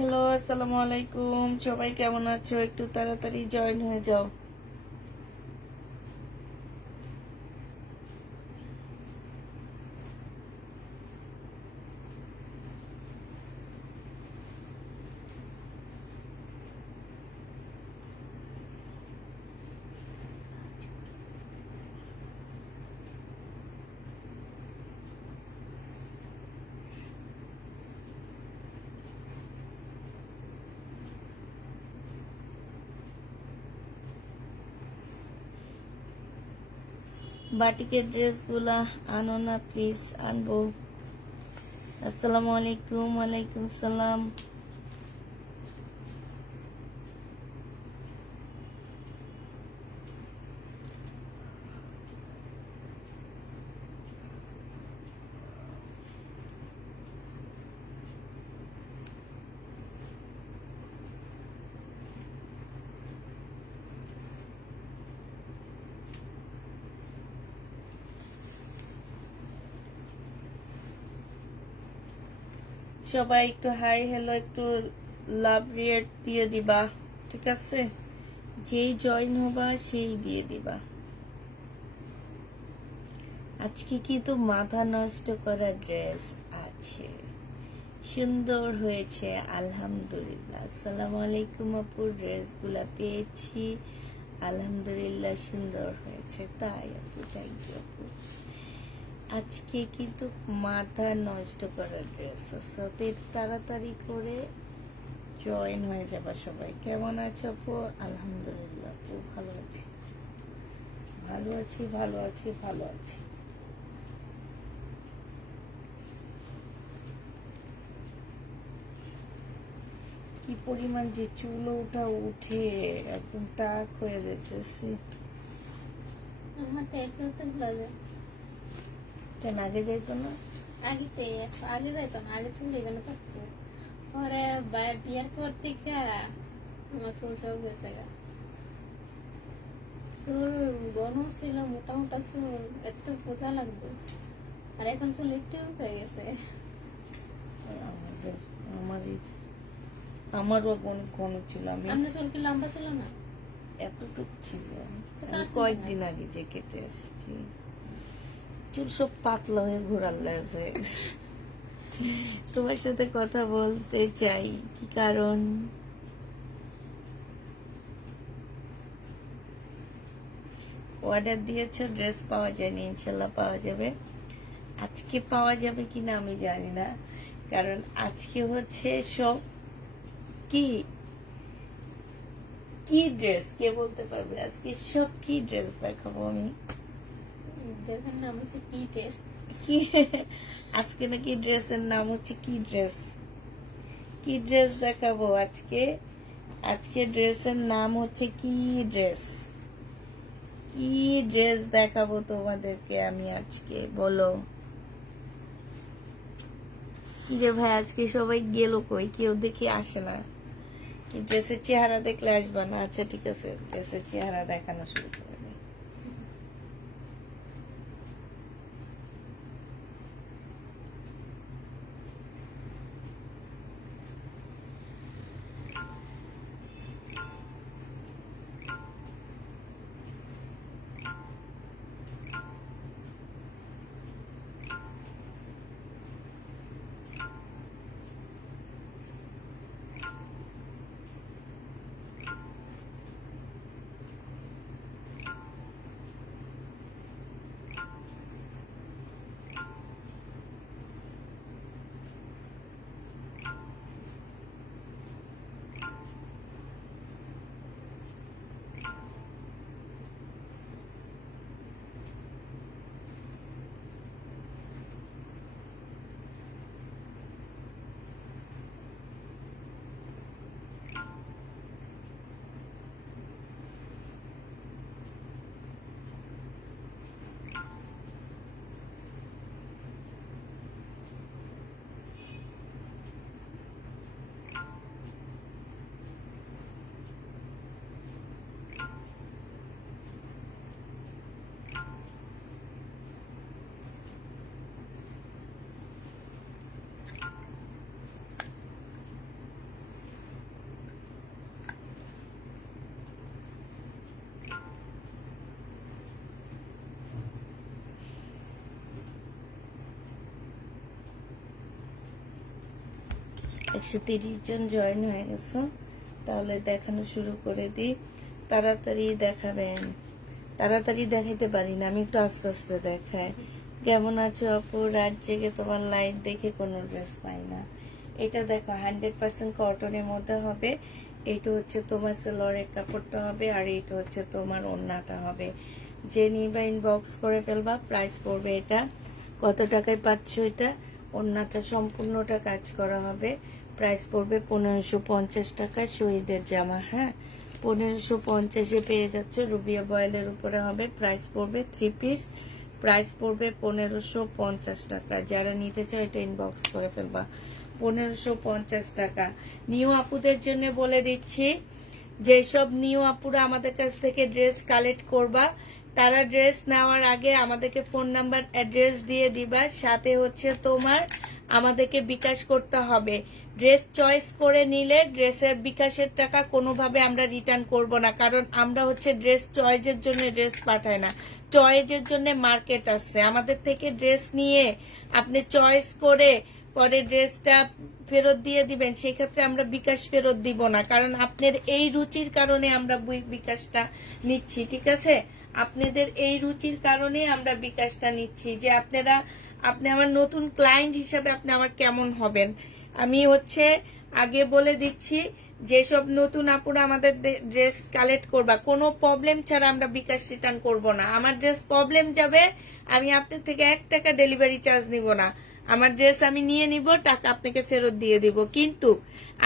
Hello, আসসালামু আলাইকুম। সবাই কেমন আছো? একটু তাড়াতাড়ি জয়েন হয়ে যাও। বাটিকের ড্রেসগুলা আনো না প্লিজ। আনবো। আসসালামু আলাইকুম। ওয়ালাইকুম সালাম। সবাই একটু হাই হ্যালো, একটু লাভ রিয়েট দিয়ে দিবা, ঠিক আছে? যেই জয়েন হবা সেই দিয়ে দিবা। আজকে কিন্তু মাথা নষ্ট করা ড্রেস আছে, সুন্দর হয়েছে আলহামদুলিল্লাহ। আসসালামু আলাইকুম আপু, ড্রেসগুলা পেয়েছি আলহামদুলিল্লাহ, সুন্দর হয়েছে। তাই আপু, থ্যাংক ইউ আপু। আজকে কিন্তু মাথা নষ্ট করার ড্রেস আছে, তাড়াতাড়ি করে জয়েন হয়ে যাবা সবাই। কেমন আছো আপু? আলহামদুলিল্লাহ আপু, ভালো আছি, ভালো আছি, ভালো আছি, ভালো আছি। কি পরিমাণ যে চুলো ওঠা উঠে একদম টাক হয়ে যেতেছি। আমার তো একটু তো লাগে। কেন আগে যাইতো না? আগে যাইতো না, আগে চুল এখানে থাকতো। পরে বিয়ার পর থেকে আমার চুল সব গেছে গা। চুল ঘন ছিল, মোটা মোটা চুল, এত বোঝা লাগতো। আর এখন চুল একটু হয়ে গেছে। আমাদের আমারও অনেক ঘন ছিল। আপনার চুল কি লম্বা ছিল না? এতটুক ছিল। তা আমি ছিল কয়েকদিন আগে যে কেটে আসছি, চুল সব পাতলা হয়ে ঘোরার লেজ হয়ে গেছে। তোমার সাথে কথা বলতে চাই, কি কারণ? অর্ডার দিয়েছো, ড্রেস পাওয়া যায়নি, ইনশাল্লাহ পাওয়া যাবে। আজকে পাওয়া যাবে কিনা আমি জানি না, কারণ আজকে হচ্ছে সব কি কি ড্রেস কে বলতে পারবে? আজকে সব কি ড্রেস দেখাবো আমি। ড্রেসের নাম হচ্ছে কি ড্রেস? কি আজকে নাকি ড্রেসের নাম হচ্ছে কি ড্রেস? কি ড্রেস দেখাবো আজকে? আজকে ড্রেসের নাম হচ্ছে কি ড্রেস? কি ড্রেস দেখাবো তোমাদেরকে আমি আজকে, বলো। কি রে ভাই, আজকে সবাই গেল কই? কেউ দেখি আসে না। কি ড্রেসের চেহারা দেখলে আসবা না? আচ্ছা ঠিক আছে, ড্রেসের চেহারা দেখানো শুরু করে দিই। 130 জন জয়েন হয়ে গেছে, তাহলে দেখানো শুরু করে দিই। তাড়াতাড়ি দেখাবেন। তাড়াতাড়ি দেখাইতে পারি না, আমি একটু আস্তে আস্তে দেখাই। কেমন আছো আপু? রাত জেগে তোমার লাইভ দেখে কোনো ড্রেস পাই না। এটা দেখো 100% কটনের মধ্যে হবে। এইটা হচ্ছে তোমার সেলরের কাপড়টা হবে, আর এইটা হচ্ছে তোমার ওড়নাটা হবে। যে নিবা ইনবক্স করে ফেলবা। প্রাইস পড়বে এটা, কত টাকায় পাচ্ছ এটা? ওড়নাটা সম্পূর্ণটা কাজ করা হবে। প্রাইস পড়বে 1550 টাকা। শহীদের জামা, হ্যাঁ 1550-এ পেয়ে যাচ্ছে। রুবিয়া বয়েলের উপরে হবে। প্রাইস পড়বে 3 পিস। প্রাইস পড়বে 1550 টাকা। যারা নিতে চাও এটা ইনবক্স করে ফেলবা। 1550 টাকা। নিউ আপুদের জন্য বলে দিচ্ছি, যেসব নিউ আপুরা আমাদের কাছ থেকে ড্রেস কালেক্ট করবা, তারা ড্রেস নেওয়ার আগে আমাদেরকে ফোন নাম্বার অ্যাড্রেস দিয়ে দিবা। সাথে হচ্ছে তোমার আমাদেরকে বিকাশ করতে হবে। ড্রেস চয়েস করে নিলে ড্রেসের বিকাশের টাকা কোনোভাবে আমরা রিটার্ন করব না, কারণ আমরা হচ্ছে ড্রেস চয়েসের জন্য ড্রেস পাঠাই না। চয়েসের জন্য মার্কেট আছে। আমাদের থেকে ড্রেস নিয়ে আপনি চয়েস করে পরে ড্রেসটা ফেরত দিয়ে দিবেন, সেক্ষেত্রে আমরা বিকাশ ফেরত দিব না, কারণ আপনার এই রুচির কারণে আমরা বিকাশটা নিচ্ছি। ঠিক আছে, আপনাদের এই রুচির কারণে আমরা বিকাশটা নিচ্ছি, যে আপনি আমার নতুন ক্লায়েন্ট হিসাবে আপনি আমার কেমন হবেন। আমি হচ্ছে আগে বলে দিচ্ছি, যেসব নতুন আপুরা আমাদের ড্রেস কালেক্ট করবা, কোনো প্রবলেম ছাড়া আমরা বিকাশ রিটার্ন করব না। আমার ড্রেস প্রবলেম যাবে, আমি আপনার থেকে 1 টাকা ডেলিভারি চার্জ নিব না। আমার ড্রেস আমি নিয়ে নিব, টাকা আপনাকে ফেরত দিয়ে দিব। কিন্তু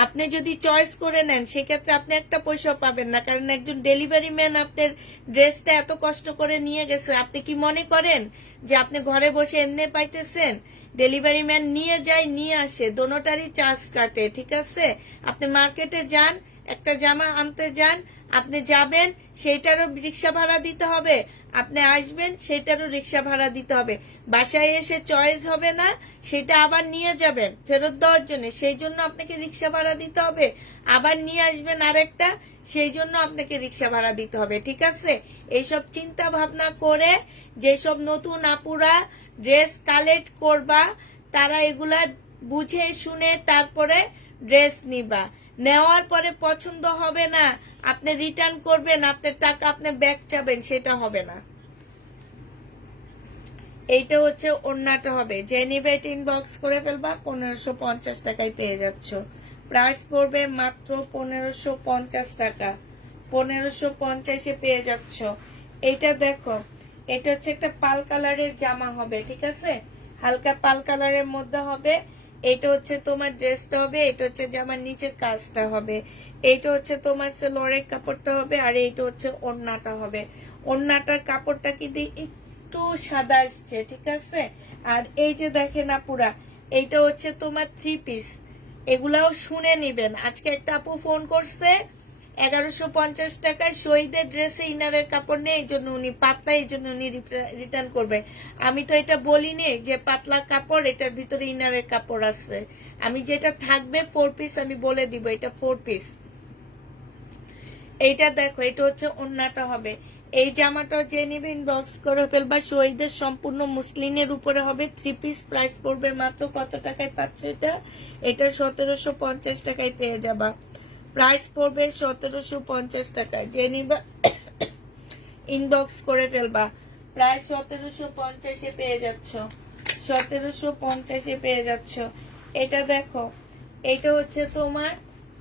আপনি যদি চয়েস করে নেন, সেক্ষেত্রে আপনি একটা পয়সা পাবেন না, কারণ একজন ডেলিভারি ম্যান আপনার ড্রেসটা এত কষ্ট করে নিয়ে গেছে। আপনি কি মনে করেন যে আপনি ঘরে বসে এমনি পাইতেছেন? ডেলিভারি ম্যান নিয়ে যায়, নিয়ে আসে, দোনোটারই চার্জ কাটে। ঠিক আছে, আপনি মার্কেটে যান, একটা জামা আনতে যান, আপনি যাবেন, সেইটারও রিক্সা ভাড়া দিতে হবে। আপনি আসবেন, সেটারও রিক্সা ভাড়া দিতে হবে। বাসায় এসে চয়েস হবে না, সেটা আবার নিয়ে যাবেন ফেরত দেওয়ার জন্য, সেই জন্য আপনাকে রিক্সা ভাড়া দিতে হবে। আবার নিয়ে আসবেন আরেকটা, সেই জন্য আপনাকে রিক্সা ভাড়া দিতে হবে। ঠিক আছে, এইসব চিন্তা ভাবনা করে যেসব নতুন আপুরা ড্রেস কালেক্ট করবা, তারা এগুলা বুঝে শুনে তারপরে ড্রেস নিবা। নেওয়ার পরে পছন্দ হবে না, আপনি রিটার্ন করবেন, আপনার টাকা আপনি ব্যাক চাবেন, সেটা হবে না। এইটা হচ্ছে ওড়নাটা হবে। যে নিবে এটা ইনবক্স করে ফেলবা। 1550 টাকায় পেয়ে যাচ্ছ। প্রাইস পড়বে মাত্র 1550 টাকা। 1550-এ পেয়ে যাচ্ছ। এইটা দেখো, এটা হচ্ছে একটা পাল কালারের জামা হবে। ঠিক আছে, হালকা পাল কালারের মধ্যে হবে। এটা হচ্ছে তোমার ড্রেসটা হবে, এটা হচ্ছে জামার নিচের কাজটা হবে, এইটা হচ্ছে তোমার সেলোয়ারের কাপড়টা হবে, আর এইটা হচ্ছে ওড়নাটা হবে। ওড়নাটার কাপড়টা কিন্তু একটু সাদা আসছে। ঠিক আছে, আর এই যে দেখেন আপুরা, এইটা হচ্ছে তোমার 3 পিস। এগুলাও শুনে নিবেন। আজকে একটা আপু ফোন করছে, 1150 টাকায় শহীদের ড্রেসে ইনারের কাপড় নেই, এই জন্য উনি পাতলা, এই জন্য উনি রিটার্ন করবে। আমি তো এটা বলিনি যে পাতলা কাপড়, এটার ভিতরে ইনারের কাপড় আছে। আমি যেটা থাকবে 4 পিস আমি বলে দিব, এটা 4 পিস। এইটা দেখো, এটা হচ্ছে ওড়নাটা হবে। এই জামাটাও যে নিবে ইনবক্স করে ফেলবা। শহীদের সম্পূর্ণ মুসলিনের উপরে হবে, 3 পিস। প্রাইস পড়বে মাত্র কত টাকায় পাচ্ছ এটা? এটা 1750 টাকায় পেয়ে যাবা। প্রাইস পড়বে 1750 টাকায়। যে নিবা ইনবক্স করে ফেলবা। প্রায় 1750-এ পেয়ে যাচ্ছ। 1750-এ পেয়ে যাচ্ছ। এটা দেখো, এটা হচ্ছে তোমার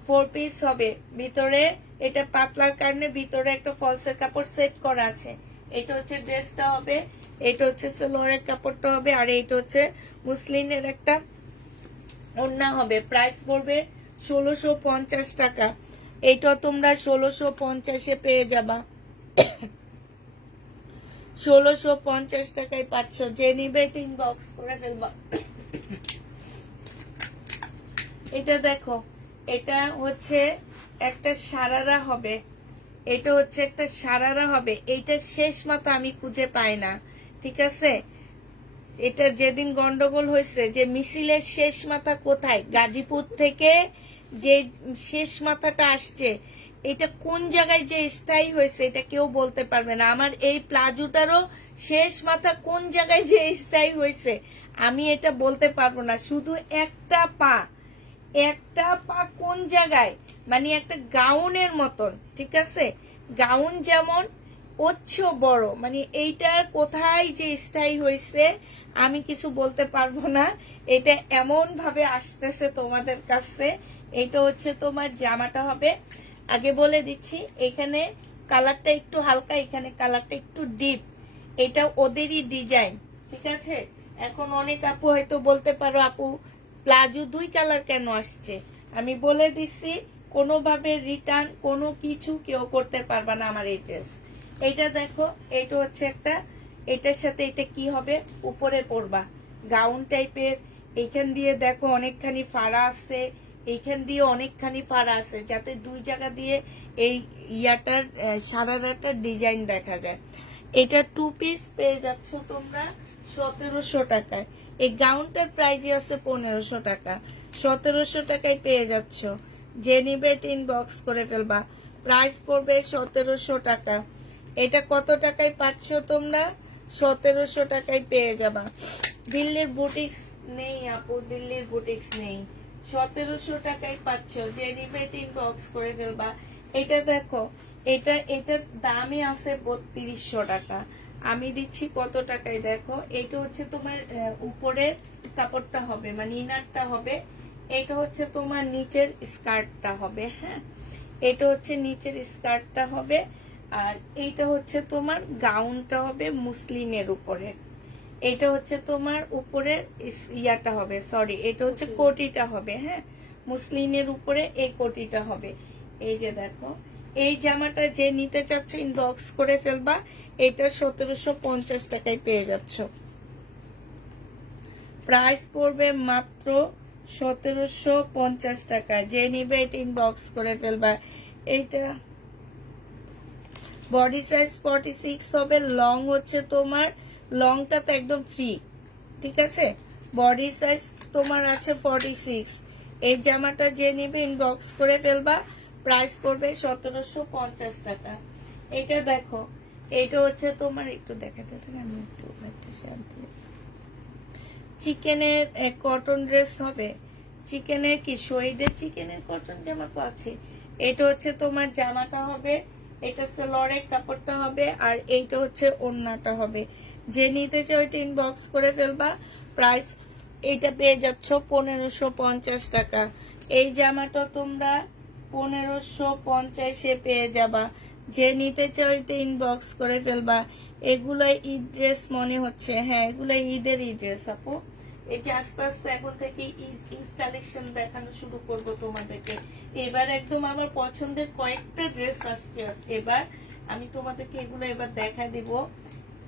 4 পিস হবে। ভিতরে এটা পাতলার কারণে ভিতরে একটা ফলসের কাপড় সেট করা আছে। এটা হচ্ছে ড্রেসটা হবে, এটা হচ্ছে সেলোয়ারের কাপড়টা হবে, আর এটা হচ্ছে মুসলিনের একটা ওড়না হবে। প্রাইস পড়বে 1650 টাকা। এইটা তোমরা 1650-এ পেয়ে যাবা। 1650 টাকায় পাচ্ছ। যে নিবে এটা ইনবক্স করে ফেলবা। এটা দেখো, এটা হচ্ছে একটা সারারা হবে, এটা হচ্ছে একটা সারারা হবে। এইটা শেষ মাথা আমি খুঁজে পাই না। ঠিক আছে, এটা যেদিন গন্ডগোল হয়েছে যে মিছিলের শেষ মাথা কোথায়, গাজীপুর থেকে যে শেষ মাথাটা আসছে, এটা কোন জায়গায় যে স্থায়ী হয়েছে এটা কেউ বলতে পারবে না। আমার এই প্লাজোটারও শেষ মাথা কোন জায়গায় যে স্থায়ী হয়েছে আমি এটা বলতে পারবো না। শুধু একটা পা, একটা পা কোন জায়গায়, মানে একটা গাউনের মতন, ঠিক আছে? গাউন যেমন ওচ্ছেও বড়, মানে এইটার কোথায় যে স্থায়ী হয়েছে আমি কিছু বলতে পারবো না। এটা এমন ভাবে আসতেছে তোমাদের কাছে। এটা হচ্ছে তোমার জামাটা হবে, আগে বলে দিচ্ছি, এখানে কালারটা একটু হালকা, এখানে কালারটা একটু ডিপ। এটা ওদেরই ডিজাইন, ঠিক আছে? এখন অনেক আপু হয়তো বলতে পারো আপু প্লাজো 2 কালার কেন আসছে? আমি বলে দিচ্ছি, কোনোভাবে রিটার্ন কোনো কিছু কেউ করতে পারবে না আমার এই ড্রেস। এইটা দেখো, এইটা হচ্ছে একটা, এটার সাথে এটা কি হবে, উপরে পরবা গাউন টাইপের। এইখান দিয়ে দেখো অনেকখানি ফাড়া আছে, এইখান দিয়ে অনেকখানি ফাড়া আছে, যাতে 2 জায়গা দিয়ে এই ইয়াটার সারারাটা ডিজাইন দেখা যায়। এটা 2 পিস পেয়ে যাচ্ছ তোমরা 1700 টাকায়। এই গাউনটার প্রাইস আছে 1500 টাকা, 1700 টাকায় পেয়ে যাচ্ছ। যে নিবে ইনবক্স করে ফেলবা, প্রাইস পড়বে 1700 টাকা। এটা কত টাকায় পাচ্ছ তোমরা? 1700 টাকায় পেয়ে যাবা। দিল্লির বুটিক্স নেই আপু, দিল্লির বুটিক্স নেই। 1700 টাকায় পাচ্ছ, যে নিবে ইনবক্স করে ফেলবা। এটা দেখো, এটার দামই আছে 3200 টাকা। আমি দিচ্ছি কত টাকায় দেখো। এটা হচ্ছে তোমার উপরের কাপড়টা হবে, মানে ইনারটা হবে। এটা হচ্ছে তোমার নিচের স্কার্টটা হবে, হ্যাঁ, এটা হচ্ছে নিচের স্কার্টটা হবে। আর এইটা হচ্ছে তোমার গাউনটা হবে মুসলিনের উপরে। এটা হচ্ছে তোমার উপরের ইয়াটা হবে, সরি, এটা হচ্ছে কোটিটা হবে, হ্যাঁ, মুসলিনের উপরে এই কোটিটা হবে। এই যে দেখো, এই জামাটা যে নিতে চাচ্ছ ইনবক্স করে ফেলবা। এটা 1750 টাকায় পেয়ে যাচ্ছ। প্রাইস পড়বে মাত্র 1750 টাকা। যে নিবে এটা ইনবক্স করে ফেলবা। এইটা বডি সাইজ 46 হবে, লং হচ্ছে তোমার, লংটা তো একদম ফ্রি, ঠিক আছে? বডি সাইজ তোমার আছে 46। এই জামাটা যে নিবে ইনবক্স করে ফেলবা। প্রাইস পড়বে 1750 টাকা। এটা দেখো, এটা হচ্ছে তোমার, একটু দেখাতে থাকে, আমি একটু একটা শান্তি। চিকেনের কটন ড্রেস হবে, চিকেনের কি শহীদের চিকেনের কটন জামা তো আছে। এটা হচ্ছে তোমার জামাটা হবে, এটা সেলরের কাপড়টা হবে, আর এইটা হচ্ছে ওড়নাটা হবে। যে নিতে চাও এটা ইনবক্স করে ফেলবা। প্রাইস এইটা পেয়ে যাচ্ছ 1550 টাকা। এই জামাটা তোমরা 1550 পেয়ে যাবা। যে নিতে চাও এটা ইনবক্স করে ফেলবা। এগুলো ঈদ ড্রেস মনে হচ্ছে, হ্যাঁ এগুলো ঈদের ঈদ ড্রেস আপু। এই যে আস্তে আস্তে এখন থেকে ঈদ কালেকশন দেখানো শুরু করব তোমাদেরকে। এবার একদম আমার পছন্দের কয়েকটা ড্রেস আসছে এবার, আমি তোমাদেরকে এগুলো এবার দেখা দিব।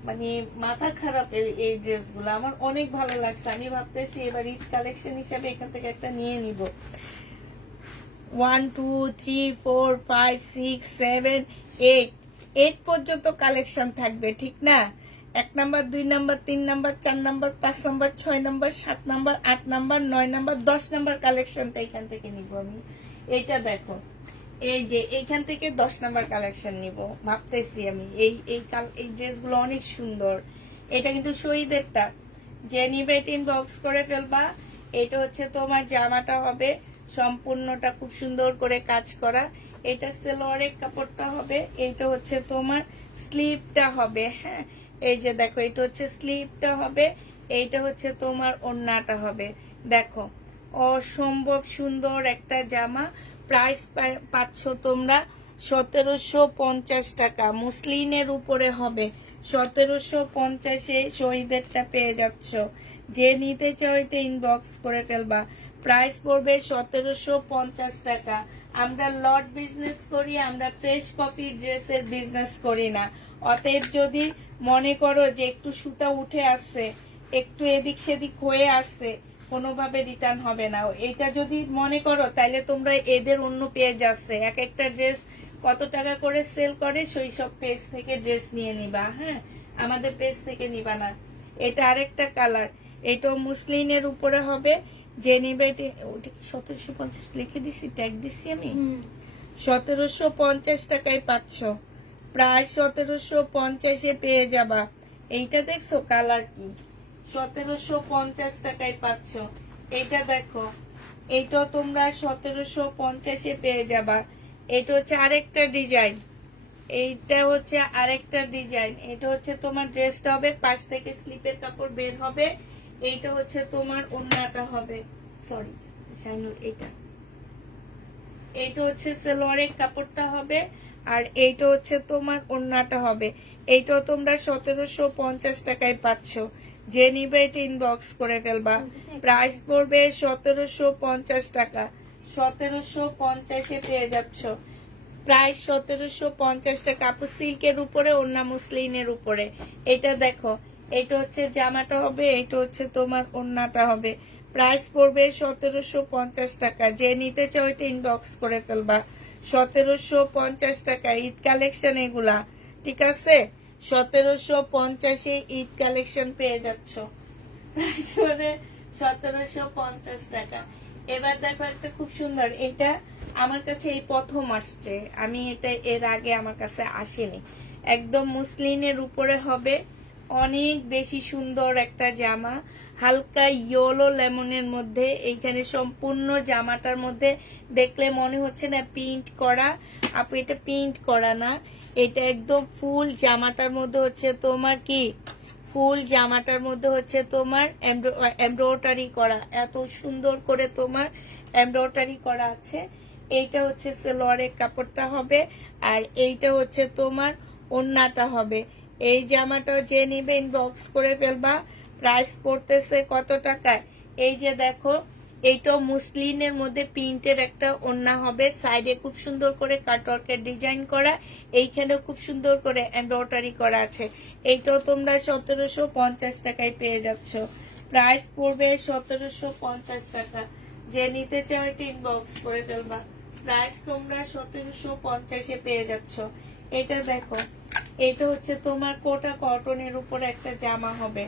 মানে মাথা খারাপ এই ড্রেসগুলো আমার অনেক ভালো লাগছে। আমি ভাবতেছি এবার ঈদ কালেকশন হিসাবে এখান থেকে একটা নিয়ে নিব। 1 2 3 4 5 6 7 8 পর্যন্ত কালেকশন থাকবে, ঠিক না? 1 number 2 number 3 number 4 number 5 number 6 number 7 number 8 number 9 number 10 number কালেকশনটা এখান থেকে নিব আমি। এইটা দেখো, এই যে এইখান থেকে 10 নাম্বার কালেকশন নিব ভাবতেছি আমি। এই ড্রেসগুলো অনেক সুন্দর। এটা কিন্তু শহীদেরটা। যে নিবে এটা ইনবক্স করে ফেলবা। এটা হচ্ছে তোমার জামাটা হবে, সম্পূর্ণটা খুব সুন্দর করে কাজ করা। এটা সেলোয়ারের কাপড়টা হবে, এইটা হচ্ছে তোমার স্লিভটা হবে, হ্যাঁ এই যে দেখো, এটা হচ্ছে স্লিভটা হবে, এইটা হচ্ছে তোমার ওড়নাটা হবে। দেখো অসম্ভব সুন্দর একটা জামা। প্রাইস পাচ্ছ তোমরা 1750 টাকা। মুসলিনের উপরে হবে, 1750-এ শহীদেরটা পেয়ে যাচ্ছ। যে নিতে চাও এটা ইনবক্স করে ফেলবা। প্রাইস পড়বে 1750 টাকা। আমরা লট বিজনেস করি, আমরা ফ্রেশ কপি ড্রেসের বিজনেস করি না। অতএব যদি মনে করো যে একটু সুতা উঠে আসছে, একটু এদিক সেদিক হয়ে আসছে, কোনোভাবে রিটার্ন হবে না। এটা যদি মনে করো তাহলে তোমরা এদের অন্য পেজ আছে, এক একটা ড্রেস কত টাকা করে সেল করে, সেই সব পেজ থেকে ড্রেস নিয়ে নিবা, হ্যাঁ আমাদের পেজ থেকে নিবা না। এটা আরেকটা কালার, এটাও মুসলিনের উপরে হবে। যে নিবে, ওটা 1750 লিখে দিছি, ট্যাগ দিছি আমি। 1750 টাকায় পাচ্ছ, প্রায় 1750-এ পেয়ে যাবা। এইটা দেখছো কালার কি, 1750 টাকায় পাচ্ছ। এইটা দেখো, এইটাও তোমরা 1750-এ পেয়ে যাবা। এটা হচ্ছে আরেকটা ডিজাইন, এইটা হচ্ছে আরেকটা ডিজাইন। এটা হচ্ছে তোমার ড্রেসটা হবে, পাশ থেকে স্লিপের কাপড় বের হবে। এইটা হচ্ছে তোমার ওড়নাটা হবে, সরি শাইনুর, এইটা হচ্ছে সালোয়ারের কাপড়টা হবে, আর এইটা হচ্ছে তোমার ওড়নাটা হবে। এইটাও তোমরা 1750 টাকায় পাচ্ছ। যে নিবে এটা ইনবক্স করে ফেলবা। প্রাইস পড়বে 1750 টাকা। 1750-এ পেয়ে যাচ্ছ, প্রাইস 1750 টাকা। আপু সিল্কের উপরে, ওড়না মুসলিনের উপরে। এটা দেখো, এটা হচ্ছে জামাটা হবে, এইটা হচ্ছে তোমার ওড়নাটা হবে। প্রাইস পড়বে 1750 টাকা। যে নিতে চাও এটা ইনবক্স করে ফেলবা। 1750 টাকা ঈদ কালেকশন এগুলা, ঠিক আছে? 1750-এ ঈদ কালেকশন পেয়ে যাচ্ছ। প্রাইস পড়বে 1750 টাকা। এবার দেখো একটা খুব সুন্দর, এটা আমার কাছে এই প্রথম আসছে, আমি এটা এর আগে আমার কাছে আসেনি। একদম মুসলিনের উপরে হবে, অনেক বেশি সুন্দর একটা জামা, হালকা ইয়েলো লেমনের মধ্যে। এইখানে সম্পূর্ণ জামাটার মধ্যে দেখলে মনে হচ্ছে না প্রিন্ট করা, আপু এটা প্রিন্ট করা না, এটা একদম ফুল জামাটার মধ্যে হচ্ছে তোমার কি, ফুল জামাটার মধ্যে হচ্ছে তোমার এমব্রয়ডারি করা, এত সুন্দর করে তোমার এমব্রয়ডারি করা আছে। এইটা হচ্ছে সালোয়ারের কাপড়টা হবে, আর এইটা হচ্ছে তোমার ওড়নাটা হবে। এই জামাটা যে নিবে ইনবক্স করে ফেলবা। প্রাইস পড়তেছে কত টাকায়? এই যে দেখো, এইটাও মুসলিনের মধ্যে প্রিন্টের একটা ওড়না হবে, সাইডে খুব সুন্দর করে কাটওয়ার্কের ডিজাইন করা, এইখানেও খুব সুন্দর করে এমব্রয়ডারি করা আছে। এইটাও তোমরা 1750 টাকায় পেয়ে যাচ্ছ। প্রাইস পড়বে 1750 টাকা। যে নিতে চাও এটা ইনবক্স করে ফেলবা। প্রাইস তোমরা 1750-এ পেয়ে যাচ্ছ। এটা দেখো, এটা হচ্ছে তোমার কোটা কটনের উপরে একটা জামা হবে।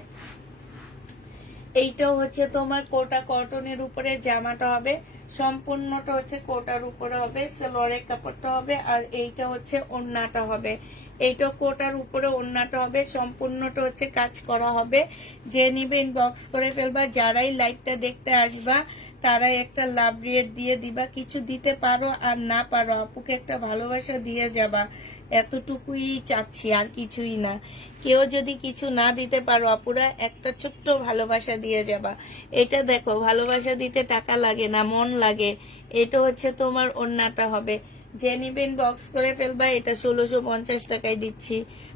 এইটাও হচ্ছে তোমার কোটা কটনের উপরে জামাটা হবে, সম্পূর্ণটা হচ্ছে কোটার উপরে হবে, সালোয়ারের কাপড়টা হবে, আর এইটা হচ্ছে ওড়নাটা হবে। এইটা কোটার উপরে ওড়নাটা হবে, সম্পূর্ণটা হচ্ছে কাজ করা হবে। যে নিবে ইনবক্স করে ফেলবা। যারাই লাইভটা দেখতে আসবা তারাই একটা লাভ রেট দিয়ে দিবা। কিছু দিতে পারো আর না পারো, আপুকে একটা ভালোবাসা দিয়ে যাবা, এতটুকুই চাচ্ছি, আর কিছুই না। কেউ যদি কিছু না দিতে পারো আপুরা, একটা ছোট্ট ভালোবাসা দিয়ে যাবা। এটা দেখো, ভালোবাসা দিতে টাকা লাগে না, মন লাগে। এটা হচ্ছে তোমার ওড়নাটা হবে। যে নিবেন বক্স করে ফেলবা। এটা 1650 টাকায় দিচ্ছি।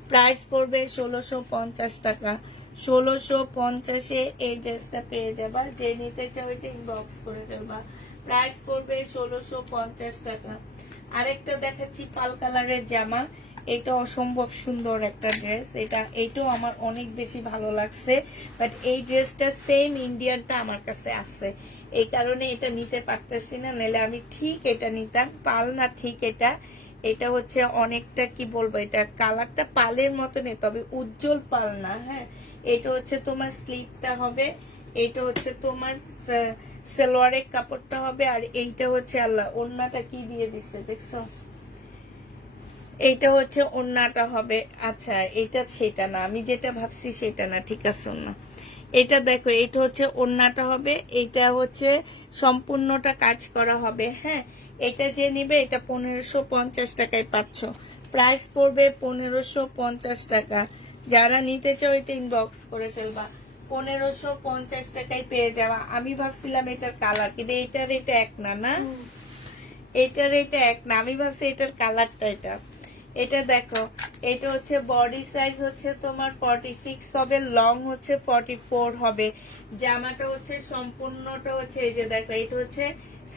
প্রাইস পড়বে 1650 টাকা। 1650-এ এই ড্রেসটা পেয়ে যাবা। যে নিতে চাও এটা ইনবক্স করে ফেলবা। প্রাইস পড়বে 1650 টাকা। আরেকটা দেখাচ্ছি পাল কালারের জামা, এটা অসম্ভব সুন্দর একটা ড্রেস। এইটাও আমার অনেক বেশি ভালো লাগছে, বাট এই ড্রেসটা সেম ইন্ডিয়ানটা আমার কাছে আছে, এই কারণে এটা নিতে পারতেছি না, নাহলে আমি ঠিক এটা নিতাম। পাল না ঠিক এটা, এটা হচ্ছে অনেকটা কি বলবো, এটা কালারটা পালের মতনই, তবে উজ্জ্বল পাল না। হ্যাঁ, এটা হচ্ছে তোমার স্লিপটা হবে, এইটা হচ্ছে তোমার সালোয়ারের কাপড়টা হবে, আর এইটা হচ্ছে আল্লাহ ওড়নাটা কি দিয়ে দিচ্ছে দেখছো, এইটা হচ্ছে ওড়নাটা হবে। আচ্ছা, এটা সেটা না, আমি যেটা ভাবছি সেটা না, ঠিক আছে না। এটা দেখো, এটা হচ্ছে ওড়নাটা হবে, এটা হচ্ছে সম্পূর্ণটা কাজ করা হবে। হ্যাঁ, এটা যে নিবে এটা 1550 টাকায় পাচ্ছ। প্রাইস পড়বে 1550 টাকা। যারা নিতে চাও এটা ইনবক্স করে ফেলবা। 1550 টাকায় পেয়ে যাওয়া। আমি ভাবছিলাম এটার কালার, কিন্তু এটার এটা এক না, না এটার এটা এক না, আমি ভাবছি এটার কালারটা এটা। এটা দেখো, এটা হচ্ছে বডি সাইজ হচ্ছে তোমার 46 হবে, লং হচ্ছে 44 হবে। জামাটা হচ্ছে সম্পূর্ণটা হচ্ছে এই যে দেখো, এটা হচ্ছে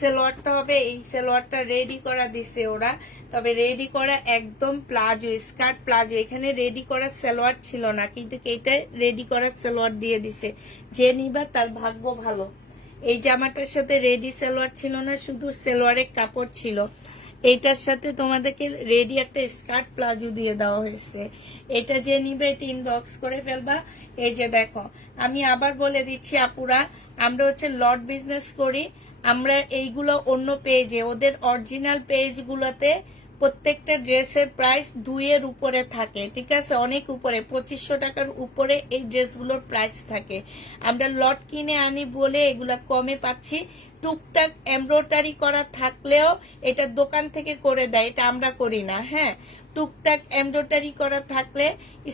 সালোয়ারটা হবে। এই সালোয়ারটা রেডি করা দিছে ওরা, তবে রেডি করা একদম প্লাজো, স্কার্ট প্লাজো। এখানে রেডি করা সালোয়ার ছিল না, কিন্তু এটা রেডি করা সালোয়ার দিয়ে দিছে। যে নিবা তার ভাগ্য ভালো। এই জামাটার সাথে রেডি সালোয়ার ছিল না, শুধু সালোয়ারের কাপড় ছিল। এইটার সাথে তোমাদেরকে রেডি একটা স্কার্ট প্লাজো দিয়ে দেওয়া হয়েছে। এটা যে নিবে এটা ইনবক্স করে ফেলবা। এই যে দেখো, আমি আবার বলে দিচ্ছি আপুরা, আমরা হচ্ছে লট বিজনেস করি। আমরা এইগুলো অন্য পেজে, ওদের অরিজিনাল পেজগুলোতে প্রত্যেকটা ড্রেসের প্রাইস 2 এর উপরে থাকে, ঠিক আছে, অনেক উপরে, 2500 টাকার উপরে এই ড্রেসগুলোর প্রাইস থাকে। আমরা লট কিনে আনি বলে এগুলা কমে পাচ্ছি। টুকটাক এমব্রয়ডারি করা থাকলেও এটা দোকান থেকে করে দেয়, এটা আমরা করি না। হ্যাঁ, টুকটাক এমব্রয়ডারি করা থাকলে,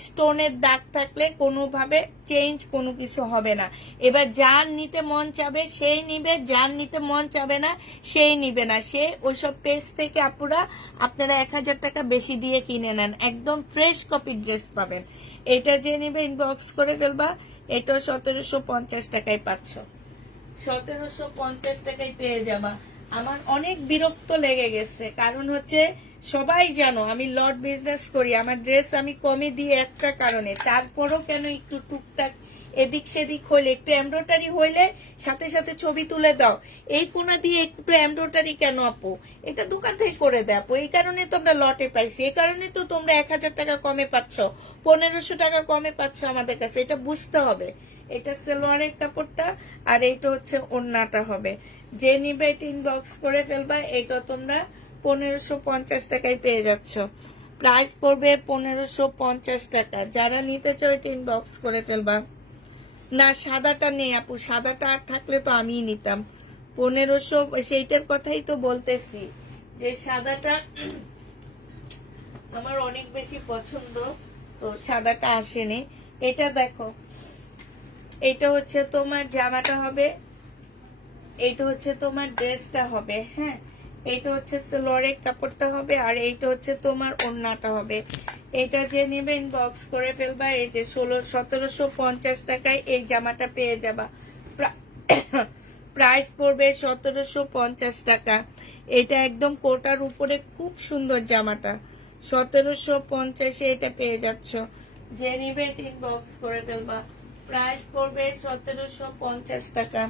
স্টোনের দাগ থাকলে কোনোভাবে চেঞ্জ কোনো কিছু হবে না। এবার যার নিতে মন চাবে সেই নিবে, যার নিতে মন চাবে না সেই নিবে না। সে ওইসব পেজ থেকে আপুরা আপনারা 1000 টাকা বেশি দিয়ে কিনে নেন, একদম ফ্রেশ কপি ড্রেস পাবেন। এটা যে নিবে ইনবক্স করে ফেলবা। এটা 1750 টাকায় পাচ্ছ, 1750 টাকায় পেয়ে যাবা। আমার অনেক বিরক্ত লেগে গেছে, কারণ হচ্ছে সবাই জানো আমি লট বিজনেস করি, আমার ড্রেস আমি কমে দিই একটা কারণে। তারপরও কেন একটু টুকটাক এদিক সেদিক হইলে, একটু এমব্রয়ডারি হইলে সাথে সাথে ছবি তুলে দাও, এই কোনা দিয়ে একটু এমব্রয়ডারি কেন আপু, এটা দোকান থেকে করে দেয় আপু। এই কারণে তো আমরা লটে পাইছি, এই কারণে তো তোমরা 1000 টাকা কমে পাচ্ছ, 1500 টাকা কমে পাচ্ছ আমাদের কাছে। এটা বুঝতে হবে। এটা সালোয়ারের কাপড়টা, আর এইটা হচ্ছে ওড়নাটা হবে। যে নিবে এটা ইনবক্স করে ফেলবা। এটা তোমরা 1550 টাকায় পেয়ে যাচ্ছ, প্রাইস পড়বে 1550 টাকা। যারা নিতে চাও এটা ইনবক্স করে ফেলবা। না সাদাটা নেই আপু, সাদাটা আর থাকলে তো আমিই নিতাম। 1500, সেইটার কথাই তো বলতেছি যে সাদাটা আমার অনেক বেশি পছন্দ, তো সাদাটা আসেনি। এটা দেখো, এটা হচ্ছে তোমার জামাটা হবে, এইটা হচ্ছে তোমার ড্রেসটা হবে। হ্যাঁ, এইটা হচ্ছে সালোয়ারের কাপড়টা হবে, আর এইটা হচ্ছে তোমার ওড়নাটা হবে। এটা যে নেবে ইনবক্স করে ফেলবা। এই যে 1750 টাকায় এই জামাটা পেয়ে যাবা। প্রাইস পড়বে 1750 টাকা। এটা একদম কোটার উপরে খুব সুন্দর জামাটা, 1750-এ এটা পেয়ে যাচ্ছ। যে নিবে ইনবক্স করে ফেলবা। প্রাইস পড়বে 1750 টাকা।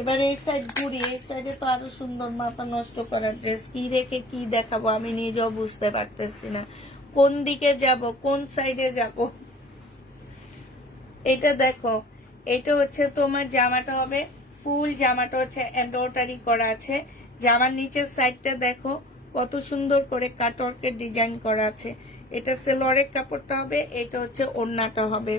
এবার এই সাইড ঘুরি, এই সাইডে তো আরো সুন্দর মাথা নষ্ট করা ড্রেস, কি রেখে কি দেখাবো আমি নিজেও বুঝতে পারতেছি না, কোন দিকে যাব, কোন সাইডে যাব। এটা দেখো, এটা হচ্ছে তোমার জামাটা হবে, ফুল জামাটা হচ্ছে এমব্রয়ডারি করা আছে। জামার নিচের সাইডটা দেখো কত সুন্দর করে কাটওয়ার্কের ডিজাইন করা আছে। এটা সালোয়ারের কাপড়টা হবে, এটা হচ্ছে ওড়নাটা হবে।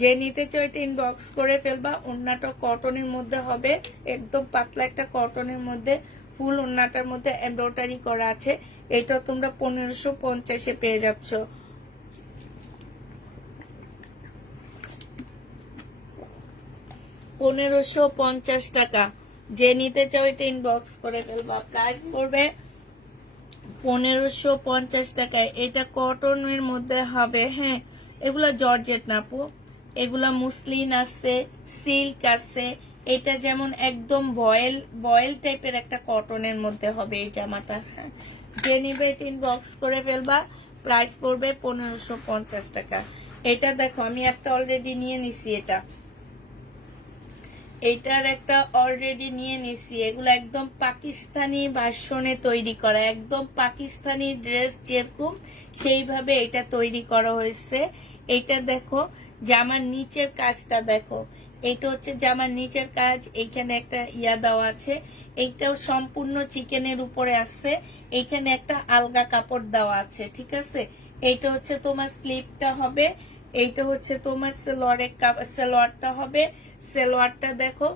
যে নিতে চাও এটা ইনবক্স করে ফেলবা। ওড়নাটা কটনের মধ্যে হবে, একদম পাতলা একটা কটনের মধ্যে, ফুল ওড়নাটার মধ্যে এমব্রয়ডারি করা আছে। এটা তোমরা 1550-এ পেয়ে যাচ্ছ। 1550 টাকা। যে নিতে চাও এটা ইনবক্স করে ফেলবা। প্রাইস পড়বে 1550 টাকায়। এটা কটনের মধ্যে হবে। হ্যাঁ, এগুলা জর্জেট না আপু, এগুলা মুসলিন আছে, সিল্ক আছে। এটা যেমন একদম বয়েল টাইপের একটা কটনের মধ্যে হবে এই জামাটা। হ্যাঁ, যে নিবে এটা ইনবক্স করে ফেলবা। প্রাইস পড়বে 1550 টাকা। এটা দেখো, আমি একটা অলরেডি নিয়ে নিছি, এইটার একটা অলরেডি নিয়ে নিছি। এগুলো একদম পাকিস্তানি ভার্সনে তৈরি করা, একদম পাকিস্তানি ড্রেস যেরকম সেইভাবে এটা তৈরি করা হয়েছে। এটা দেখো, জামার নিচের কাজটা দেখো, এইটা হচ্ছে জামার নিচের কাজ। এইখানে একটা ইয়া দেওয়া আছে, এইটাও সম্পূর্ণ চিকেনের উপরে আছে। এইখানে একটা আলগা কাপড় দেওয়া আছে, ঠিক আছে। এইটা হচ্ছে তোমার স্লিপটা হবে, এইটা হচ্ছে তোমার সালোয়ারটা হবে। সালোয়ারটা দেখো,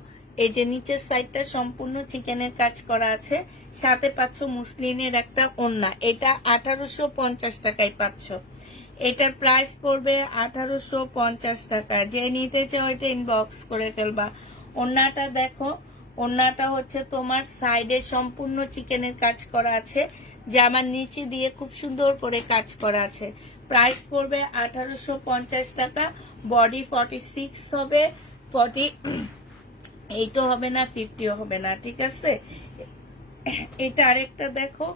এই যে নিচের সাইডটা সম্পূর্ণ চিকেনের কাজ করা আছে, সাথে পাচ্ছ মুসলিনের একটা ওড়না। এটা 1850 টাকায় পাচ্ছ। এটার প্রাইস পড়বে 1850 টাকা। যে নিতে চাও এটা ইনবক্স করে ফেলবা। ওড়নাটা দেখো, ওড়নাটা হচ্ছে তোমার সাইডে সম্পূর্ণ চিকেনের কাজ করা আছে, জামার নিচে দিয়ে খুব সুন্দর করে কাজ করা আছে। প্রাইস পড়বে 1850 টাকা। বডি 46 হবে, 48 হবে না, 50 হবে না, ঠিক আছে। এটা আরেকটা দেখো,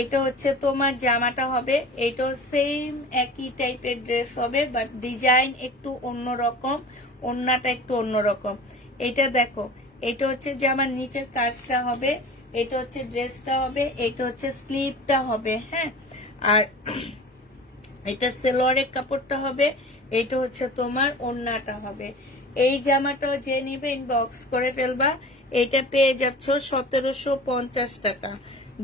এটা হচ্ছে তোমার জামাটা হবে, এটাও সেম একই টাইপের ড্রেস হবে, বাট ডিজাইন একটু অন্যরকম, ওড়নাটা একটু অন্যরকম। এটা দেখো, এটা হচ্ছে জামার নিচের কাজটা হবে, এটা হচ্ছে ড্রেসটা হবে, এটা হচ্ছে স্লিভটা হবে। হ্যাঁ, আর এটা সালোয়ারের কাপড়টা হবে, এটা হচ্ছে তোমার ওড়নাটা হবে। এই জামাটাও যে নিবে ইনবক্স করে ফেলবা। এটা পেয়ে যাচ্ছ 1750 টাকা।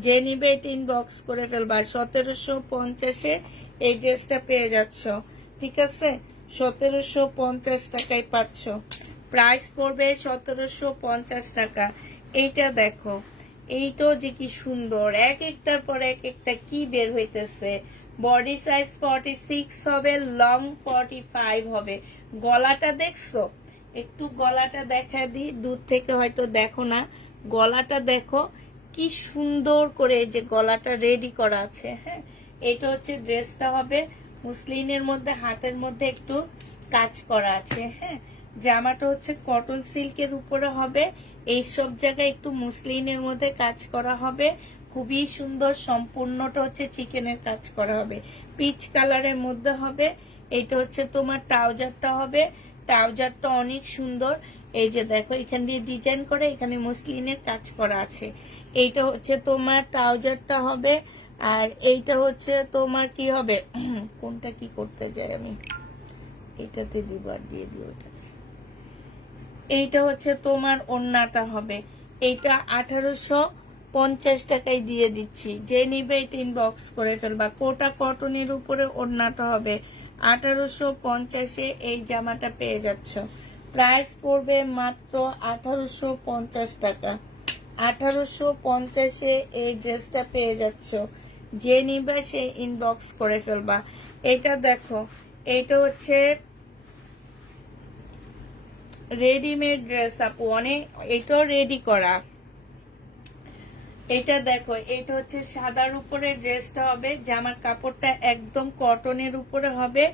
যে নিবে এটা ইনবক্স করে ফেলবা। 1750-এ এই ড্রেসটা পেয়ে যাচ্ছ, ঠিক আছে। 1750 টাকায় পাচ্ছ। প্রাইস পড়বে 1750 টাকা। এইটা দেখো, এইটাও যে কি সুন্দর, এক একটার পর এক একটা কি বের হইতেছে। বডি সাইজ 46 হবে, লং 45 হবে। গলাটা দেখছো? একটু গলাটা দেখা দিই, দূর থেকে হয়তো দেখো না। গলাটা দেখো কি সুন্দর করে যে গলাটা রেডি করা আছে। হ্যাঁ, এটা হচ্ছে ড্রেসটা হবে মুসলিনের মধ্যে, হাতের মধ্যে একটু কাজ করা আছে। হ্যাঁ, জামাটা হচ্ছে কটন সিল্কের উপরে হবে, এই সব জায়গায় একটু মুসলিনের মধ্যে কাজ করা হবে, খুবই সুন্দর। সম্পূর্ণটা হচ্ছে চিকেনের কাজ করা হবে, পিচ কালারের মধ্যে হবে। এটা হচ্ছে তোমার ট্রাউজারটা হবে, ট্রাউজারটা অনেক সুন্দর। এই যে দেখো, এখান দিয়ে ডিজাইন করে এখানে মুসলিনের কাজ করা আছে। এইটা হচ্ছে তোমার ট্রাউজারটা হবে। আর এইটা হচ্ছে তোমার কি হবে, কোনটা কি করতে যাই আমি, এটাতে দিব আর দিয়ে দিই ওটাতে। এইটা হচ্ছে তোমার ওড়নাটা হবে, এইটা 1850 টাকায় দিয়ে দিচ্ছি। যে নিবে এটা ইনবক্স করে ফেলবা। কোটা কটনের উপরে ওড়নাটা হবে, 1850-এ এই জামাটা পেয়ে যাচ্ছ। প্রাইস পড়বে মাত্র 1850 টাকা। 1850-এ এই ড্রেসটা পেয়ে যাচ্ছ। যে নিবে সে ইনবক্স করে ফেলবা। এটা দেখো, এটা হচ্ছে রেডিমেড ড্রেস আপু, অনেক, এটাও রেডি করা। এটা দেখো, এটা হচ্ছে সাদার উপরে ড্রেসটা হবে, জামার কাপড়টা একদম কটনের উপরে হবে।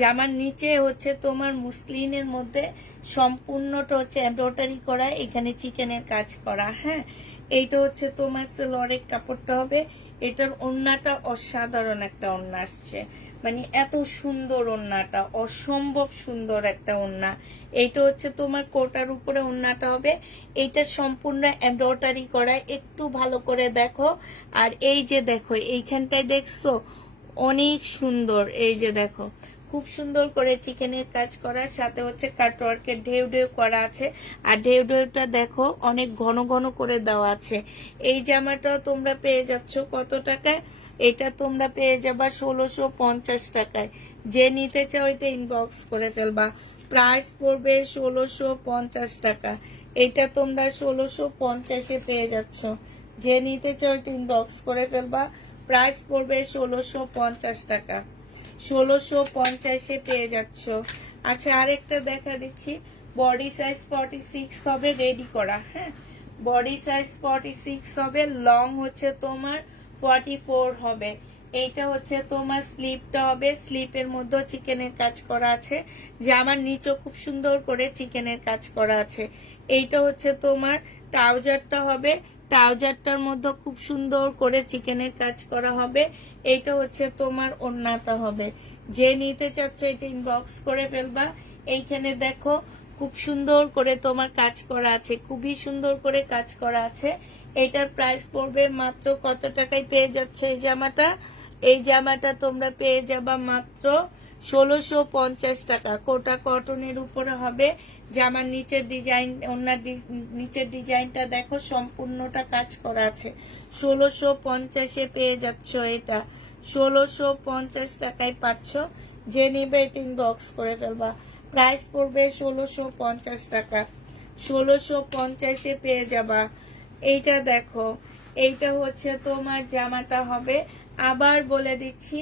জামার নিচে হচ্ছে তোমার মুসলিনের মধ্যে সম্পূর্ণটা হচ্ছে এমব্রয়ডারি করা, এখানে চিকেনের কাজ করা। হ্যাঁ, এইটা হচ্ছে তোমার সেলোয়ারের কাপড়টা হবে। এটার ওড়নাটা অসাধারণ একটা ওড়না আসছে, মানে এত সুন্দর ওড়নাটা, অসম্ভব সুন্দর একটা ওড়না। এইটা হচ্ছে তোমার কোটার উপরে ওড়নাটা হবে, এইটা সম্পূর্ণ এমব্রয়ডারি করা, একটু ভালো করে দেখো। আর এই যে দেখো, এইখানটায় দেখছো অনেক সুন্দর, এই যে দেখো খুব সুন্দর করে চিকেনের কাজ করার সাথে হচ্ছে কাটওয়ার্কের ঢেউ ঢেউ করা আছে। আর ঢেউ ঢেউটা দেখো অনেক ঘন ঘন করে দেওয়া আছে। এই জামাটাও তোমরা পেয়ে যাচ্ছ কত টাকায়? এটা তোমরা পেয়ে যাবা 1650 টাকায়। যে নিতে চাও এটা ইনবক্স করে ফেলবা। প্রাইস পড়বে 1650 টাকা। এটা তোমরা 1650-এ পেয়ে যাচ্ছ। যে নিতে চাও এটা ইনবক্স করে ফেলবা। প্রাইস পড়বে 1650 টাকা। 1650-এ পেয়ে যাচ্ছ। আচ্ছা, আরেকটা দেখা দিচ্ছি, বডি সাইজ 46 হবে, রেডি করা। হ্যাঁ, বডি সাইজ 46 হবে, লং হচ্ছে তোমার 44 হবে। এইটা হচ্ছে তোমার স্লিপটা হবে, স্লিপের মধ্যে চিকেনের কাজ করা আছে, জামার নিচেও খুব সুন্দর করে চিকেনের কাজ করা আছে। এইটা হচ্ছে তোমার ট্রাউজারটা হবে, ট্রাউজারটার মধ্যে খুব সুন্দর করে চিকেনের কাজ করা হবে। এইটা হচ্ছে তোমার ওড়নাটা হবে। যে নিতে চাচ্ছ এটা ইনবক্স করে ফেলবা। এইখানে দেখো খুব সুন্দর করে তোমার কাজ করা আছে, খুবই সুন্দর করে কাজ করা আছে। এইটার প্রাইস পড়বে মাত্র কত টাকায় পেয়ে যাচ্ছে এই জামাটা? এই জামাটা তোমরা পেয়ে যাবা মাত্র 1650 টাকা। কোটা কটনের উপরে হবে, জামার নিচের ডিজাইন, ওনার নিচের ডিজাইনটা দেখো সম্পূর্ণটা কাজ করা আছে। 1650-এ পেয়ে যাচ্ছ এটা, 1650 টাকায় পাচ্ছ। যে নেবে এটা ইনবক্স করে ফেলবা। প্রাইস পড়বে 1650 টাকা। 1650-এ পেয়ে যাবা। এইটা দেখো, এইটা হচ্ছে তোমার জামাটা হবে। আবার বলে দিচ্ছি,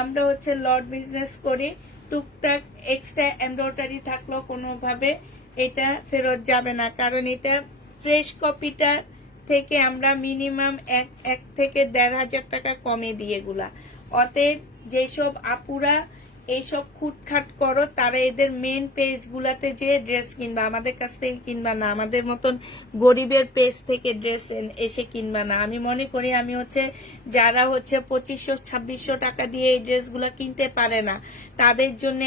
আমরা হচ্ছে লট বিজনেস করি, টুকটাক এক্সট্রা এমব্রয়ডারি থাকলেও কোনোভাবে এটা ফেরত যাবে না, কারণ এটা ফ্রেশ কপিটা থেকে আমরা মিনিমাম 1 থেকে 1,500 টাকা কমে দিই এগুলা। অতএব যেসব আপুরা এইসব খুটখাট করো তারা এদের মেন পেজ গুলাতে যে ড্রেস কিনবা, আমাদের কাছ থেকে কিনবা না, আমাদের মতন গরিবের পেজ থেকে ড্রেস এসে কিনবা না। আমি মনে করি আমি হচ্ছে যারা হচ্ছে 2500-2600 টাকা দিয়ে এই ড্রেসগুলা কিনতে পারে না তাদের জন্য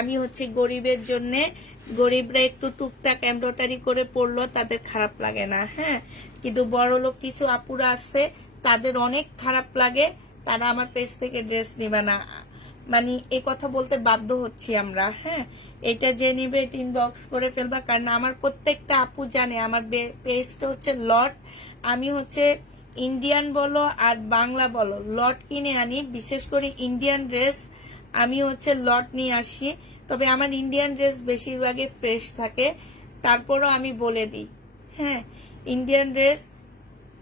আমি হচ্ছে গরিবের জন্য, গরিবরা একটু টুকটাক এমব্রয়ডারি করে পড়লো তাদের খারাপ লাগে না। হ্যাঁ, কিন্তু বড় লোক কিছু আপুরা আছে তাদের অনেক খারাপ লাগে, তারা আমার পেজ থেকে ড্রেস নিবা না, মানে এই কথা বলতে বাধ্য হচ্ছি আমরা। হ্যাঁ, এটা যে নিবে এটা ইনবক্স করে ফেলবা, কারণ আমার প্রত্যেকটা আপু জানে আমার পেজটা হচ্ছে লট। আমি হচ্ছে ইন্ডিয়ান বলো আর বাংলা বলো লট কিনে আনি, বিশেষ করে ইন্ডিয়ান ড্রেস আমি হচ্ছে লট নিয়ে আসি। তবে আমার ইন্ডিয়ান ড্রেস বেশিরভাগই ফ্রেশ থাকে, তারপরও আমি বলে দিই। হ্যাঁ, ইন্ডিয়ান ড্রেস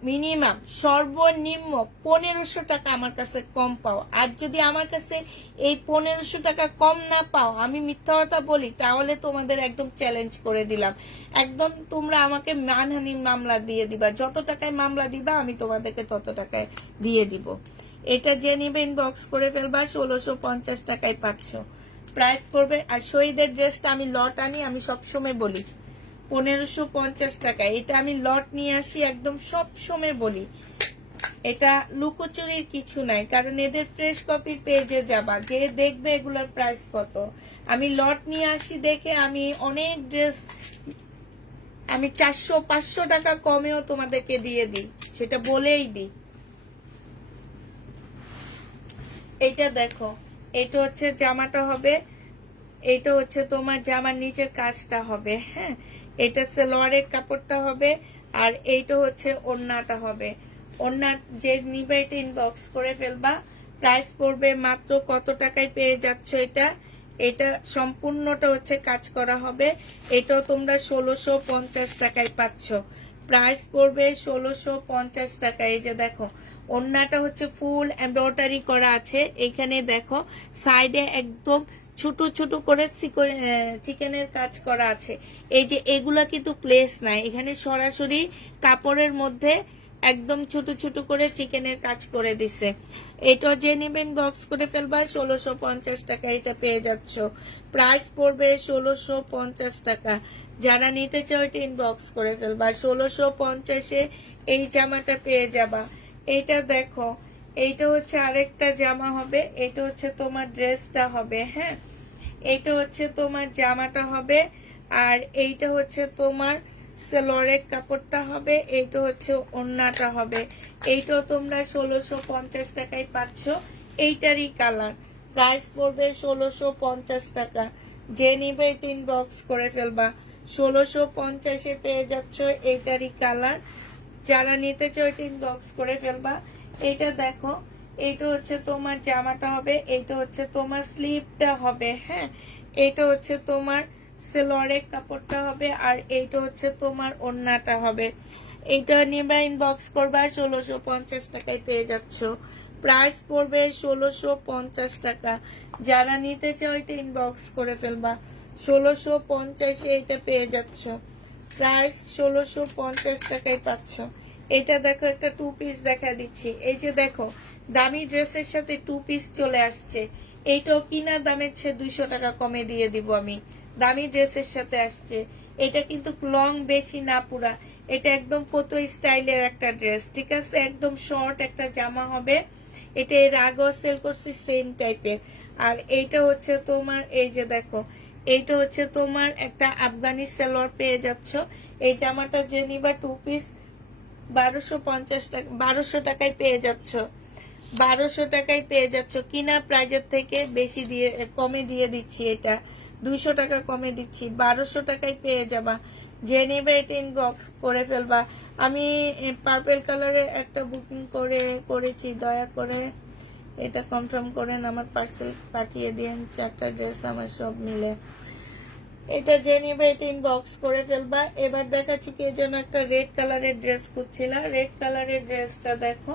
মিনিমাম সর্বনিম্ন 1500 টাকা আমার কাছে কম পাও। আর যদি আমার কাছে এই 1500 টাকা কম না পাও, আমি মিথ্যা কথা বলি, তাহলে তোমাদের একদম চ্যালেঞ্জ করে দিলাম, একদম তোমরা আমাকে মানহানির মামলা দিয়ে দিবা। যত টাকায় মামলা দিবা আমি তোমাদেরকে তত টাকায় দিয়ে দিব। এটা যে নিবে ইনবক্স করে ফেলবা। 1650 টাকায় পাচ্ছ, প্রাইস করবে। আর শহীদের ড্রেসটা আমি লট আনি, আমি সবসময় বলি 1550 টাকা। এটা আমি লট নিয়ে আসি, একদম সব সময় বলি, এটা লুকোচুরির কিছু নাই, কারণ এদের ফ্রেশ কপির পেজে যাবা, যে দেখবে এগুলোর প্রাইস কত। আমি লট নিয়ে আসি দেখে আমি অনেক ড্রেস আমি 400-500 টাকা কমেও তোমাদেরকে দিয়ে দিই, সেটা বলেই দিই। এটা দেখো, এটা হচ্ছে জামাটা হবে, এটা হচ্ছে তোমার জামার নিচের কাজটা হবে, হ্যাঁ, এটা সালোয়ারের কাপড়টা হবে, আর এইটা হচ্ছে ওড়নাটা হবে। ওড়না যে নিবে এটা ইনবক্স করে ফেলবা। প্রাইস পড়বে মাত্র কত টাকায় পেয়ে যাচ্ছ এটা? এটা সম্পূর্ণটা হচ্ছে কাজ করা হবে, এটাও তোমরা 1650 টাকায় পাচ্ছ। প্রাইস পড়বে 1650 টাকা। এই যে দেখো, ওড়নাটা হচ্ছে ফুল এমব্রয়ডারি করা আছে, এখানে দেখো সাইডে একদম ছোট ছোট করে চিকেনের কাজ করা আছে। এই যে এগুলা কিন্তু প্লেস নাই, এখানে সরাসরি কাপড়ের মধ্যে একদম ছোট ছোট করে চিকেনের কাজ করে দিছে। এটা যে নেবেন বক্স করে ফেলবা। 1650 টাকা এটা পেয়ে যাচ্ছ। প্রাইস পড়বে 1650 টাকা। যারা নিতে চাও এটা ইনবক্স করে ফেলবা। 1650-এ এই জামাটা পেয়ে যাবা। এইটা দেখো, এইটা হচ্ছে আরেকটা জামা হবে, এটা হচ্ছে তোমার ড্রেসটা হবে, হ্যাঁ, এইটা হচ্ছে তোমার জামাটা হবে, আর এইটা হচ্ছে তোমার সালোয়ারের কাপড়টা হবে, এইটা হচ্ছে ওড়নাটা হবে। এইটাও তোমরা 1650 টাকায় পাচ্ছ। এইটারই কালার। প্রাইস পড়বে 1650 টাকা। যে নিবে এটা ইনবক্স করে ফেলবা। 1650-এ পেয়ে যাচ্ছ এইটারই কালার। যারা নিতে চাও এটা ইনবক্স করে ফেলবা। এটা দেখো, এইটা হচ্ছে তোমার জামাটা হবে, এইটা হচ্ছে তোমার স্লিভটা হবে, হ্যাঁ, এইটা হচ্ছে তোমার সালোয়ারের কাপড়টা হবে, আর এইটা হচ্ছে তোমার ওড়নাটা হবে। এইটা নিবা ইনবক্স করবা। 1650 টাকায় পেয়ে যাচ্ছ। প্রাইস পড়বে 1650 টাকা। যারা নিতে চাও এটা ইনবক্স করে ফেলবা। 1650-এ এটা পেয়ে যাচ্ছ। প্রাইস 1650 টাকায় পাচ্ছ। এটা দেখো, একটা 2 পিস দেখা দিচ্ছি। এই যে দেখো, দামি ড্রেসের সাথে 2 পিস চলে আসছে। এইটাও কিনা দামের চেয়ে 200 টাকা কমে দিয়ে দিব আমি। দামি ড্রেসের সাথে আসছে। এটা কিন্তু লং বেশি না পুরা, এটা একদম কত স্টাইলের একটা ড্রেস, ঠিক আছে, একদম শর্ট একটা জামা হবে। এটা এর আগেও সেল করছি সেম টাইপের। আর এইটা হচ্ছে তোমার, এই যে দেখো, এইটা হচ্ছে তোমার একটা আফগানি সালোয়ার পেয়ে যাচ্ছ। এই জামাটা যে নিবা 2 পিস 1250 টাকা, 1200 টাকায় পেয়ে যাচ্ছ। 1200 টাকায় পেয়ে যাচ্ছ। কিনা প্রাইজের থেকে বেশি দিয়ে, কমে দিয়ে দিচ্ছি, এটা 200 টাকা কমে দিচ্ছি। 1200 টাকায় পেয়ে যাবা। যে নেবে এটা ইনবক্স করে ফেলবা। আমি পার্পল কালারের একটা বুকিং করেছি, দয়া করে এটা কনফার্ম করেন, আমার পার্সেল পাঠিয়ে দিন। 4টা ড্রেস আমার সব মিলে। এটা যে নিবে এটা ইনবক্স করে ফেলবা। এবার দেখাচ্ছি কে যেন একটা রেড কালারের ড্রেস খুঁজছিল। রেড কালারের ড্রেসটা দেখো,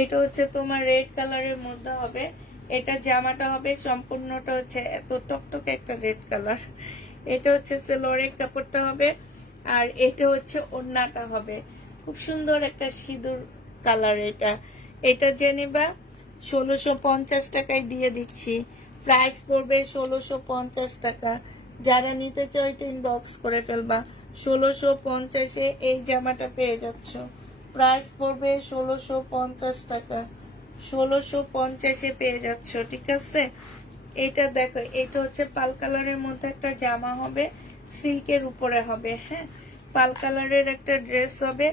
এটা হচ্ছে তোমার রেড কালারের মধ্যে হবে। এটা জামাটা হবে, সম্পূর্ণটা হচ্ছে এত টকটকে একটা রেড কালার। এটা হচ্ছে সালোয়ারের কাপড়টা হবে, আর এটা হচ্ছে ওড়নাটা হবে। খুব সুন্দর একটা সিঁদুর কালার এটা। এটা যে নিবা 1650 টাকায় দিয়ে দিচ্ছি। প্রাইস পড়বে 1650 টাকা। যারা নিতে চাও এটা ইনবক্স করে ফেলবা। 1650-এ এই জামাটা পেয়ে যাচ্ছ। প্রাইস পড়বে 1650 টাকা। 1650-এ পেয়ে যাচ্ছ, ঠিক আছে। এটা দেখো, এটা হচ্ছে পাল কালারের মধ্যে একটা জামা হবে, সিল্কের উপরে হবে, হ্যাঁ, পাল কালারের একটা ড্রেস হবে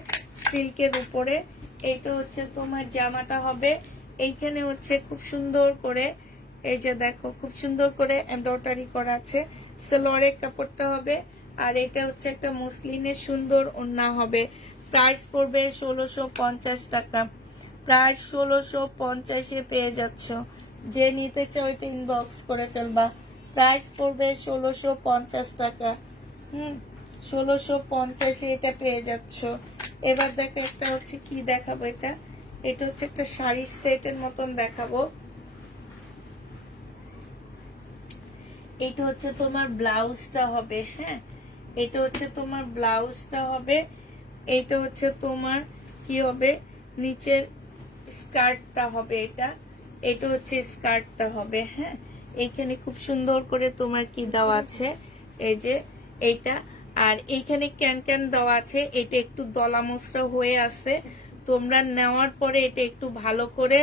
সিল্কের উপরে। এইটা হচ্ছে তোমার জামাটা হবে। এইখানে হচ্ছে খুব সুন্দর করে, এই যে দেখো, খুব সুন্দর করে এমব্রয়ডারি করা আছে। সালোয়ারের কাপড়টা হবে, আর এটা হচ্ছে একটা মসলিনের সুন্দর ওড়না হবে। প্রাইস পড়বে 1650 টাকা। প্রায় 1650-এ পেয়ে যাচ্ছ। যে নিতে চাও এটা ইনবক্স করে ফেলবা। প্রাইস পড়বে 1650 টাকা। 1650-এ এটা পেয়ে যাচ্ছ। এবার দেখো একটা হচ্ছে কি দেখাবো, এটা এটা হচ্ছে একটা শাড়ির সেটের মতন দেখাবো। এটা হচ্ছে তোমার ব্লাউজটা হবে, হ্যাঁ এটা হচ্ছে তোমার ব্লাউজটা হবে। এটা হচ্ছে তোমার কি হবে, নিচের স্কার্টটা হবে, এটা এটা হচ্ছে স্কার্টটা হবে, হ্যাঁ এইখানে খুব সুন্দর করে তোমার কি দেওয়া আছে, এই যে এইটা। আর এইখানে ক্যান ক্যান দেওয়া আছে, এটা একটু দলা মোচড়া হয়ে আছে, তোমরা নেওয়ার পরে এটা একটু ভালো করে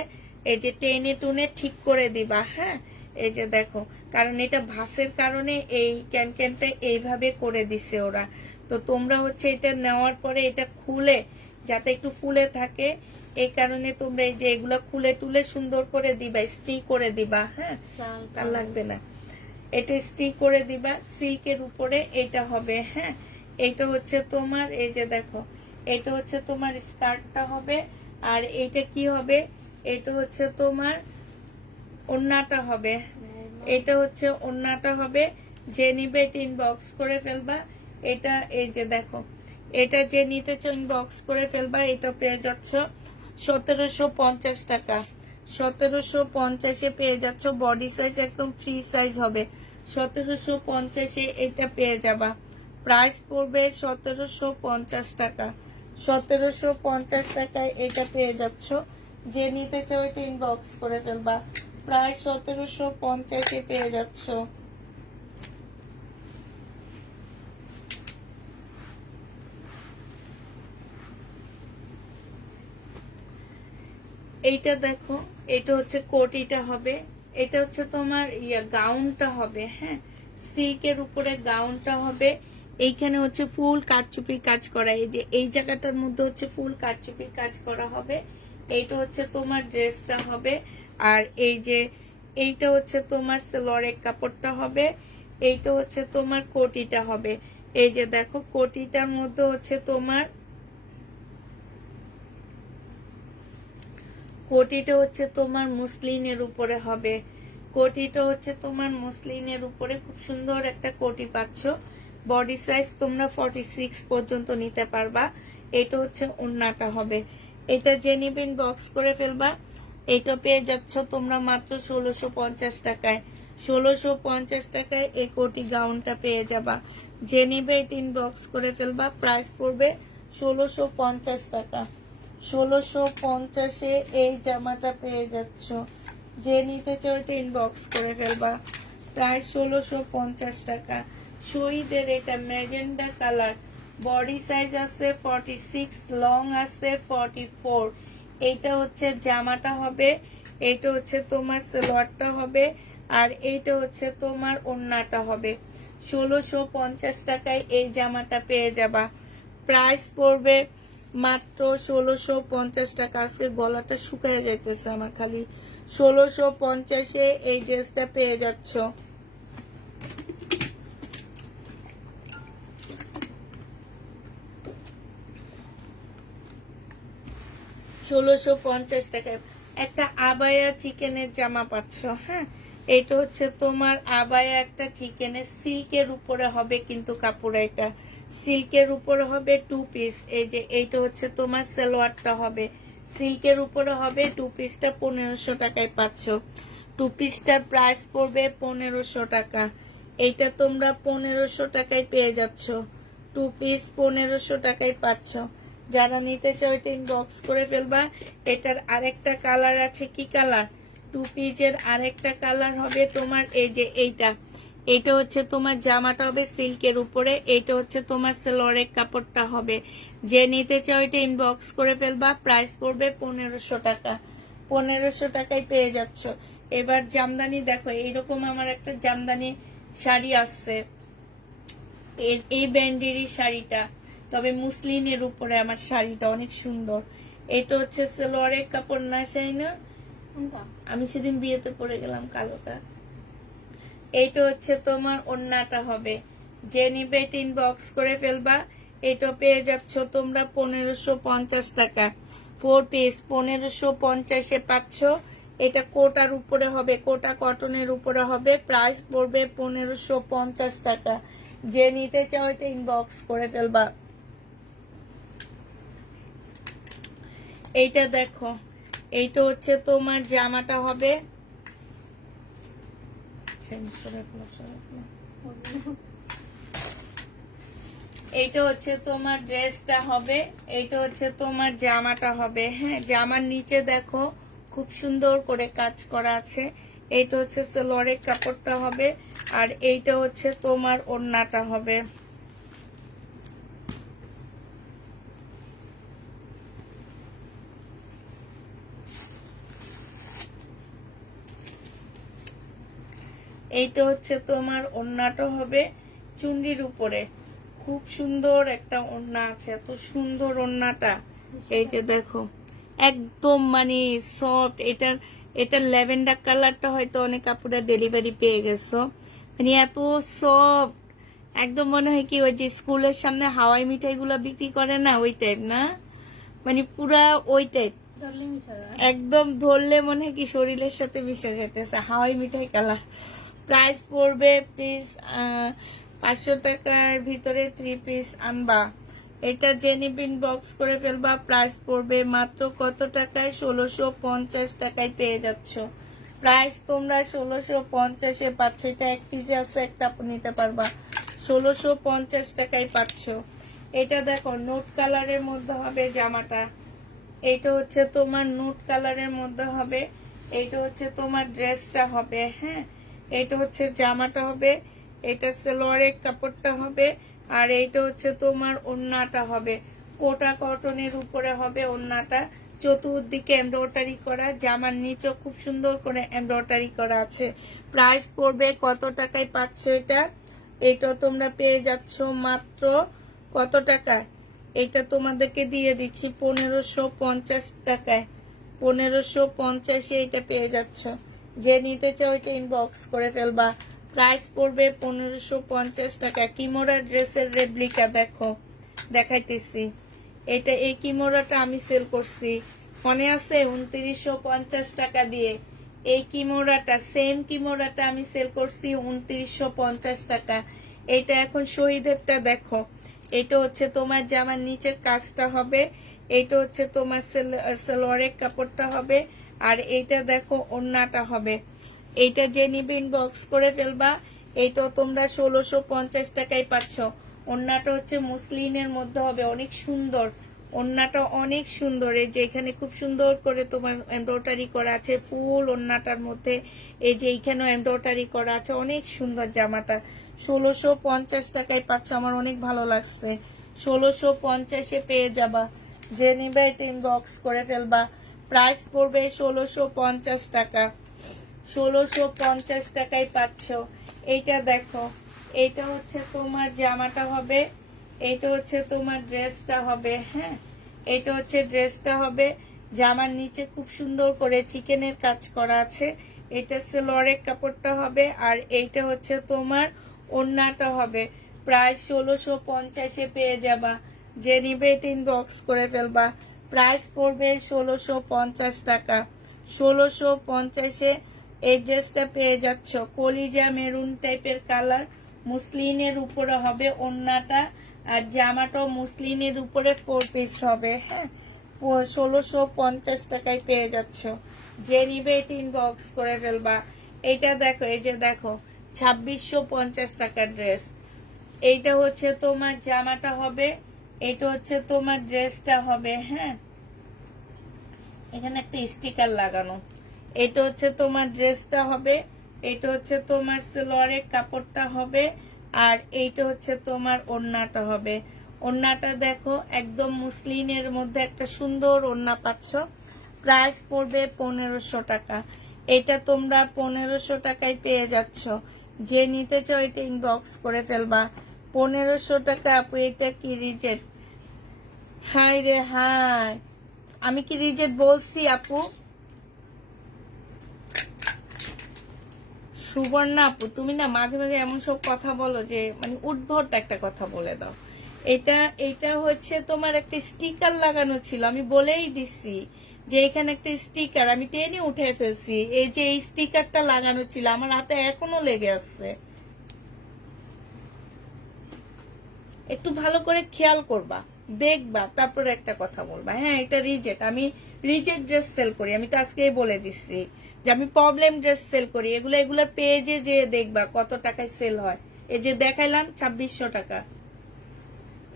এই যে টেনে টুনে ঠিক করে দিবা, হ্যাঁ এই যে দেখো, কারণ এটা ভাঁজের কারণে এই ক্যান ক্যানটা এইভাবে করে দিছে ওরা। তো তোমরা হচ্ছে এটা নেওয়ার পরে এটা খুলে যাতে একটু ফুলে থাকে, এই কারণে তোমরা এই যে এগুলো খুলে টুলে সুন্দর করে দিবা, স্টিক করে দিবা, হ্যাঁ আর লাগবে না, এটা স্টিক করে দিবা সিল্কের উপরে। এটা হবে, হ্যাঁ এটা হচ্ছে তোমার এই যে দেখো, এটা হচ্ছে তোমার স্কার্টটা হবে। আর এইটা কি হবে, এটা হচ্ছে তোমার ওড়নাটা হবে, এটা হচ্ছে ওড়নাটা হবে। যে নিবে এটা ইনবক্স করে ফেলবা। এটা এই যে দেখো, এটা যে নিতে চাও ইনবক্স করে ফেলবা। এটা পেয়ে যাচ্ছ 1750 টাকা, 1750-এ পেয়ে যাচ্ছ। বডি সাইজ একদম ফ্রি সাইজ হবে, 1750-এ এটা পেয়ে যাবা। প্রাইস পড়বে 1750 টাকা, 1750 টাকায় এটা পেয়ে যাচ্ছ। যে নিতে চাও এটা ইনবক্স করে ফেলবা, প্রায় 1750-এ পেয়ে যাচ্ছ। এইটা দেখো, এটা হচ্ছে কোটিটা হবে, এটা হচ্ছে তোমার গাউনটা হবে, হ্যাঁ সিল্কের উপরে গাউনটা হবে। এইখানে হচ্ছে ফুল কারচুপির কাজ করা, এই যে এই জায়গাটার মধ্যে হচ্ছে ফুল কারচুপির কাজ করা হবে। এইটা হচ্ছে তোমার ড্রেসটা হবে। আর এই যে এইটা হচ্ছে তোমার সেলোয়ারের কাপড়টা হবে। এইটা হচ্ছে তোমার কোটিটা হবে। এই যে দেখো কোটিটার মধ্যে হচ্ছে তোমার কোটিটা হচ্ছে তোমার মুসলিনের উপরে হবে, কোটিটা হচ্ছে তোমার মুসলিনের উপরে। খুব সুন্দর একটা কোটি পাচ্ছ। বডি সাইজ তোমরা 46 পর্যন্ত নিতে পারবা। এটা হচ্ছে ওড়নাটা হবে। এটা যে নিবেন বক্স করে ফেলবা। এটা পেয়ে যাচ্ছ তোমরা মাত্র 1650 টাকায়, 1650 টাকায় এই কোটি গাউনটা পেয়ে যাবা। যে নিবে এটা ইনবক্স করে ফেলবা। প্রাইস পড়বে 1650 টাকা, 1650-এ এই জামাটা পেয়ে যাচ্ছ। যে নিতে চাও এটা ইনবক্স করে ফেলবা। প্রায় 1650 টাকা। শহীদের এটা ম্যাজেন্ডা কালার, বডি সাইজ আছে 46, লং আছে 44। এইটা হচ্ছে জামাটা হবে, এইটা হচ্ছে তোমার সালোয়ারটা হবে, আর এইটা হচ্ছে তোমার ওড়নাটা হবে। 1650 টাকায় এই জামাটা পেয়ে যাবা। প্রাইস পড়বে মাত্র 1650 টাকা। আজকে গলাটা শুকায় যাইতেছে আমার খালি। 1650-এ এই ড্রেসটা পেয়ে যাচ্ছ। 1650 টাকায় একটা আবায়া চিকেনের জামা পাচ্ছ, হ্যাঁ এটা হচ্ছে তোমার আবায়া একটা চিকেনের সিল্কের উপরে হবে, কিন্তু কাপড় এটা সিল্কের উপরে হবে, 2 পিস। এই যে এইটা হচ্ছে তোমার সালোয়ারটা হবে, সিল্কের উপরে হবে। 2 পিসটা 1500 টাকায় পাচ্ছ। 2 পিসটার প্রাইস পড়বে 1500 টাকা। এইটা তোমরা 1500 টাকায় পেয়ে যাচ্ছ। 2 পিস 1500 টাকায় পাচ্ছ। যারা নিতে চাও এটা ইনবক্স করে ফেলবা। এটার আরেকটা কালার আছে, কি কালার, 2 পিসের আরেকটা কালার হবে তোমার এই যে এইটা। এটা হচ্ছে তোমার জামাটা হবে সিল্কের উপরে, এইটা হচ্ছে তোমার সালোয়ারের কাপড়টা হবে। যে নিতে চাও এটা ইনবক্স করে ফেলবা। প্রাইস পড়বে 1500 টাকা, 1500 টাকায় পেয়ে যাচ্ছ। এবার জামদানি দেখো, এইরকম আমার একটা জামদানি শাড়ি আসছে, এই ব্যান্ডেরই শাড়িটা, তবে মুসলিনের উপরে আমার শাড়িটা অনেক সুন্দর। এটা হচ্ছে সালোয়ারের কাপড় না শাইনা, আমি সেদিন বিয়েতে পরে গেলাম কালোটা। এইটা হচ্ছে তোমার ওড়নাটা হবে। যে নিবে এটা ইনবক্স করে ফেলবা। এটা পেয়ে যাচ্ছ তোমরা 1550 টাকা। 4 পিস 1550-এ পাচ্ছ। এটা কোটার উপরে হবে, কোটা কটনের উপরে হবে। প্রাইস পড়বে 1550 টাকা। যে নিতে চাও এটা ইনবক্স করে ফেলবা। এইটা দেখো, এইটা হচ্ছে তোমার জামাটা হবে, এইটা হচ্ছে তোমার ড্রেসটা হবে, এইটা হচ্ছে তোমার জামাটা হবে। হ্যাঁ, জামার নিচে দেখো খুব সুন্দর করে কাজ করা আছে। এইটা হচ্ছে সালোয়ারের কাপড়টা হবে, আর এইটা হচ্ছে তোমার ওড়নাটা হবে। এইটা হচ্ছে তোমার ওড়নাটা হবে চুন্ডির উপরে। খুব সুন্দর একটা ওড়না আছে, এত সুন্দর ওড়নাটা। এই যে দেখো, একদম মানে সফট। এটার ল্যাভেন্ডার কালারটা হয়তো অনেক কাপড়ের ডেলিভারি পেয়ে গেছো। মানে এত সফট, একদম মনে হয় কি ওই যে স্কুলের সামনে হাওয়াই মিঠাইগুলো বিক্রি করে না, ওই টাইপ না, মানে পুরা ওই টাইপ। একদম ধরলে মনে হয় কি শরীরের সাথে মিশে যেতেছে, হাওয়াই মিঠাই কালার। প্রাইস পড়বে প্লিজ 500 টাকার ভিতরে 3 পিস আনবা। এটা যে নিবেন বক্স করে ফেলবা। প্রাইস পড়বে মাত্র কত টাকায়? 1650 টাকায় পেয়ে যাচ্ছ। প্রাইস তোমরা 1650-এ পাচ্ছ। এটা এক পিসে আছে, একটা নিতে পারবা। 1650 টাকায় পাচ্ছ। এটা দেখো নোট কালারের মধ্যে হবে জামাটা। এইটা হচ্ছে তোমার নুট কালারের মধ্যে হবে। এইটা হচ্ছে তোমার ড্রেসটা হবে। হ্যাঁ, এইটা হচ্ছে জামাটা হবে, এটা সালোয়ারের কাপড়টা হবে, আর এইটা হচ্ছে তোমার ওড়নাটা হবে। কোটা কটনের উপরে হবে ওড়নাটা, চতুর্দিকে এমব্রয়ডারি করা। জামার নিচেও খুব সুন্দর করে এমব্রয়ডারি করা আছে। প্রাইস পড়বে কত টাকায় পাচ্ছ এটা? এটা তোমরা পেয়ে যাচ্ছ মাত্র কত টাকায়? এটা তোমাদেরকে দিয়ে দিচ্ছি 1550 টাকায়। 1550-এ এটা পেয়ে যাচ্ছ। যে নিতে চাও এটা ইনবক্স করে ফেলবা। প্রাইস পড়বে 1550 টাকা। কিমোরা ড্রেসের রেপ্লিকা দেখো, দেখাইতেছি। এটা এই কিমোরাটা আমি সেল করছি, মনে আছে, 2950 টাকা দিয়ে। এই কিমোরাটা, সেম কিমোরাটা আমি সেল করছি 2950 টাকা। এটা এখন শহীদেরটা দেখো। এটা হচ্ছে তোমার জামার নিচের কাজটা হবে, এটা হচ্ছে তোমার সালোয়ারের কাপড়টা হবে, আর এইটা দেখো ওড়নাটা হবে। এইটা যে নিবে ইনবক্স করে ফেলবা। এইটাও তোমরা 1650 টাকায় পাচ্ছ। ওড়নাটা হচ্ছে মুসলিনের মধ্যে হবে, অনেক সুন্দর ওড়নাটা, অনেক সুন্দর। এই যে এখানে খুব সুন্দর করে তোমার এমব্রয়ডারি করা আছে ফুল ওড়নাটার মধ্যে। এই যে এইখানেও এমব্রয়ডারি করা আছে, অনেক সুন্দর জামাটা। 1650 টাকায় পাচ্ছ, আমার অনেক ভালো লাগছে। 1650-এ পেয়ে যাবা। যে নিবে এটা ইনবক্স করে ফেলবা। প্রাইস পড়বে 1650 টাকা। 1650 টাকায় পাচ্ছ। এইটা দেখো, এইটা হচ্ছে তোমার জামাটা হবে, এইটা হচ্ছে তোমার ড্রেসটা হবে। হ্যাঁ, এইটা হচ্ছে ড্রেসটা হবে। জামার নিচে খুব সুন্দর করে চিকেনের কাজ করা আছে। এটা সালোয়ারের কাপড়টা হবে, আর এইটা হচ্ছে তোমার ওড়নাটা হবে। প্রায় 1650-এ পেয়ে যাবা। যে নিবে এটা ইনবক্স করে ফেলবা। প্রাইস পড়বে 1650 টাকা। 1650-এ এই ড্রেসটা পেয়ে যাচ্ছ। কলিজা মেরুন টাইপের কালার, মুসলিনের উপরে হবে ওড়নাটা, আর জামাটাও মুসলিনের উপরে 4 পিস হবে। হ্যাঁ, 1650 টাকায় পেয়ে যাচ্ছ। যে নিবে এটা ইনবক্স করে ফেলবা। এইটা দেখো, এই যে দেখো 2650 টাকার ড্রেস। এইটা হচ্ছে তোমার জামাটা হবে, এটা হচ্ছে তোমার ড্রেসটা হবে। হ্যাঁ, এখানে একটা স্টিকার লাগানো। এটা হচ্ছে তোমার ড্রেসটা হবে, এটা হচ্ছে তোমার সালোয়ারের কাপড়টা হবে, আর এইটা হচ্ছে তোমার ওড়নাটা হবে। ওড়নাটা দেখো একদম মুসলিনের মধ্যে একটা সুন্দর ওড়না পাচ্ছ। প্রাইস পড়বে 1500 টাকা। এটা তোমরা 1500 টাকায় পেয়ে যাচ্ছ। যে নিতে চাও এটা ইনবক্স করে ফেলবা। 1500 টাকা। আপু এটা কি রিজেক্ট? হাই রে হাই, আমি কি রিজেক্ট বলছি আপু? সুবর্ণা আপু, তুমি না মাঝে মাঝে এমন সব কথা বলো যে মানে উদ্ভট একটা কথা বলে দাও। এটা হচ্ছে তোমার একটা স্টিকার লাগানো ছিল, আমি বলেই দিছি যে এখানে একটা স্টিকার আমি টেনে উঠে ফেলছি। এই যে এই স্টিকারটা লাগানো ছিল, আমার হাতে এখনো লেগে আছে। একটু ভালো করে খেয়াল করবা। দেখবা তারপরে একটা কথা বলবা। হ্যাঁ এটা রিজেক্ট, আমি রিজেক্ট ড্রেস সেল করি, আমি তো আজকেই বলে দিচ্ছি যে আমি প্রবলেম ড্রেস সেল করি। এগুলোর পেজে যে দেখবা কত টাকায় সেল হয়। এই যে দেখাইলাম 2600 টাকা,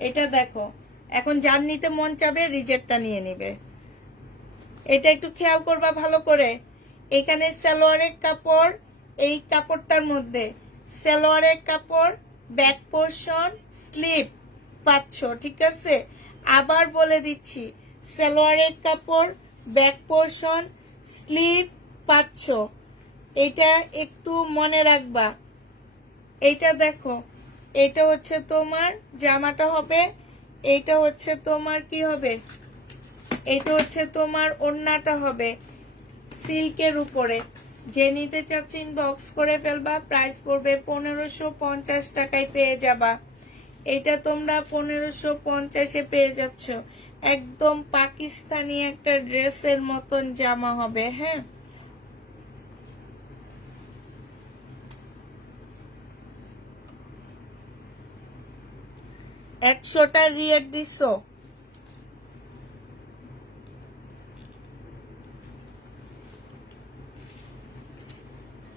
এটা দেখো। এখন যার নিতে মন চাবে রিজেক্টটা নিয়ে নিবে। এটা একটু খেয়াল করবা ভালো করে। এখানে সালোয়ারের কাপড়, এই কাপড়টার মধ্যে সালোয়ারের কাপড়, ব্যাক পোর্শন, স্লিপ পাচ্ছ, ঠিক আছে। আবার বলে দিচ্ছি, সালোয়ারের কাপড়, ব্যাক পোর্শন, স্লিপ পাচ্ছ। এটা একটু মনে রাখবা। এইটা দেখো, এটা হচ্ছে তোমার জামাটা হবে, এইটা হচ্ছে তোমার কি হবে, এটা হচ্ছে তোমার ওড়নাটা হবে সিল্কের উপরে। যে নিতে চাচ্ছ ইনবক্স করে ফেলবা, প্রাইস পড়বে 1550 টাকায় পেয়ে যাবা। এটা তোমরা 1550-এ পেয়ে যাচ্ছ। একদম পাকিস্তানি একটা ড্রেসের মতন জামা হবে। হ্যাঁ, 100টা রিয়েট দিছো।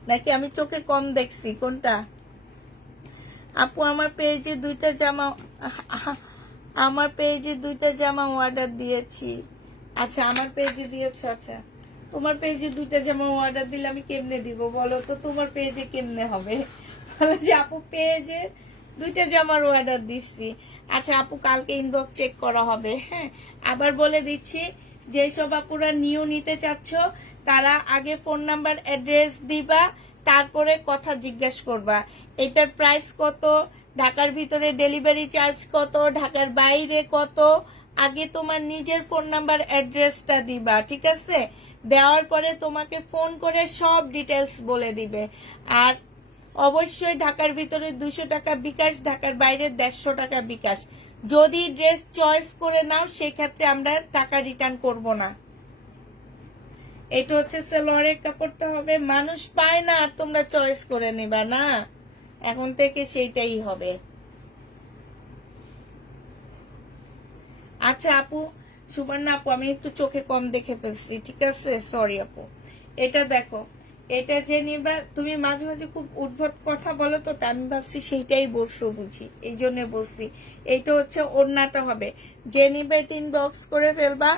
নাকি আমি চোখে কম দেখছি কোনটা? আপু আমার পেজে দুইটা জামা, আমার পেজে দুইটা জামা অর্ডার দিয়েছি। আচ্ছা আমার পেজে দিয়েছো, আচ্ছা তোমার পেজে দুইটা জামা অর্ডার দিলে আমি কেমনে দিব বলো তো? তোমার পেজে কেমনে হবে? যে আপু পেজে দুইটা জামার অর্ডার দিচ্ছি। আচ্ছা আপু কালকে ইনবক্স চেক করা হবে। হ্যাঁ, আবার বলে দিচ্ছি, যেসব আপুরা নিউ নিতে চাচ্ছ তারা আগে ফোন নাম্বার অ্যাড্রেস দিবা, তারপরে কথা জিজ্ঞাসা করবা এটার প্রাইস কত, ঢাকার ভিতরে ডেলিভারি চার্জ কত, ঢাকার বাইরে কত। আগে তোমার নিজের ফোন নাম্বার অ্যাড্রেসটা দিবা, ঠিক আছে। দেওয়ার পরে তোমাকে ফোন করে সব ডিটেলস বলে দিবে। আর অবশ্যই ঢাকার ভিতরে 200 টাকা বিকাশ, ঢাকার বাইরে 150 টাকা বিকাশ। যদি ড্রেস চয়েস করে নাও সেক্ষেত্রে আমরা টাকা রিটার্ন করব না। এটা হচ্ছে সালোয়ারের কাপড়টা হবে, মানুষ পায় না আর তোমরা চয়েস করে নিবা না, এখন থেকে সেইটাই হবে। আচ্ছা আপু, সুবর্ণা আপু আমি একটু চোখে কম দেখে ফেলছি, ঠিক আছে, সরি আপু। এটা দেখো, এটা যে নিবা, তুমি মাঝে মাঝে খুব উদ্ভট কথা বলো তো, তা আমি ভাবছি সেইটাই বলছো বুঝি, এই জন্য বলছি। এইটা হচ্ছে ওড়নাটা হবে, যে নিবে এটা ইনবক্স করে ফেলবা।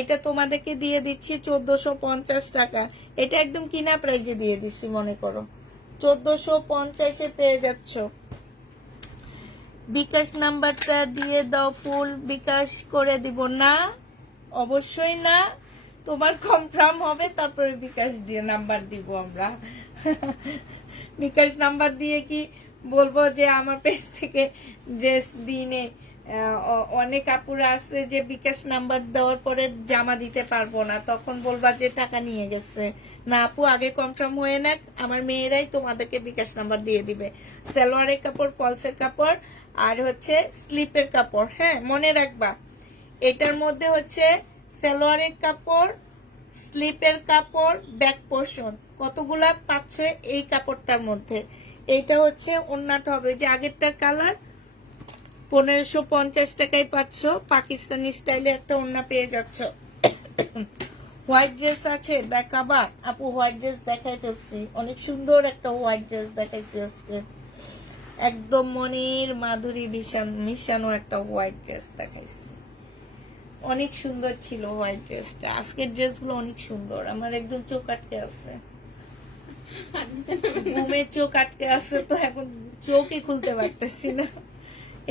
এটা তোমাদেরকে দিয়ে দিচ্ছি 1450 টাকা। এটা একদম কিনা প্রাইজে দিয়ে দিচ্ছি, মনে করো 1450-এ পেয়ে যাচ্ছ। বিকাশ নাম্বারটা দিয়ে দাও, ফুল বিকাশ করে দিব না, অবশ্যই না, তোমার কনফার্ম হবে তারপরে বিকাশ দিয়ে নাম্বার দিব আমরা। বিকাশ নাম্বার দিয়ে কি বলবো যে আমার পেজ থেকে ড্রেস দিনে অনেক আপুরা আছে যে বিকাশ নাম্বার দেওয়ার পরে জামা দিতে পারবো না, তখন বলবা যে টাকা নিয়ে গেছে। না আপু, আগে কনফার্ম হয়ে নেক, আমার মেয়েরাই তোমাদেরকে বিকাশ নাম্বার দিয়ে দিবে। সালোয়ারের কাপড়, পলসের কাপড় আর হচ্ছে স্লিপের কাপড়। হ্যাঁ মনে রাখবা, এটার মধ্যে হচ্ছে সালোয়ারের কাপড়, স্লিপের কাপড়, ব্যাক পোর্শন কতগুলা পাচ্ছ এই কাপড়টার মধ্যে। এইটা হচ্ছে ওড়নাটা হবে, যে আগেরটার কালার 1550 টাকায় পাচ্ছ। পাকিস্তানি স্টাইলে একটা ওড়না পেয়ে যাচ্ছ। হোয়াইট ড্রেস আছে দেখাবা আপু? হোয়াইট ড্রেস দেখাই ফেলছি, অনেক সুন্দর একটা হোয়াইট ড্রেস দেখাইছি আজকে, একদম মনের মাধুরী মিশানো একটা হোয়াইট ড্রেস দেখাইছি। অনেক সুন্দর ছিল হোয়াইট ড্রেসটা। আজকের ড্রেসগুলো অনেক সুন্দর, আমার একদম চোখ আটকে আছে, ঘুমে চোখ আটকে আছে, তো এখন চোখই খুলতে পারতেছি না।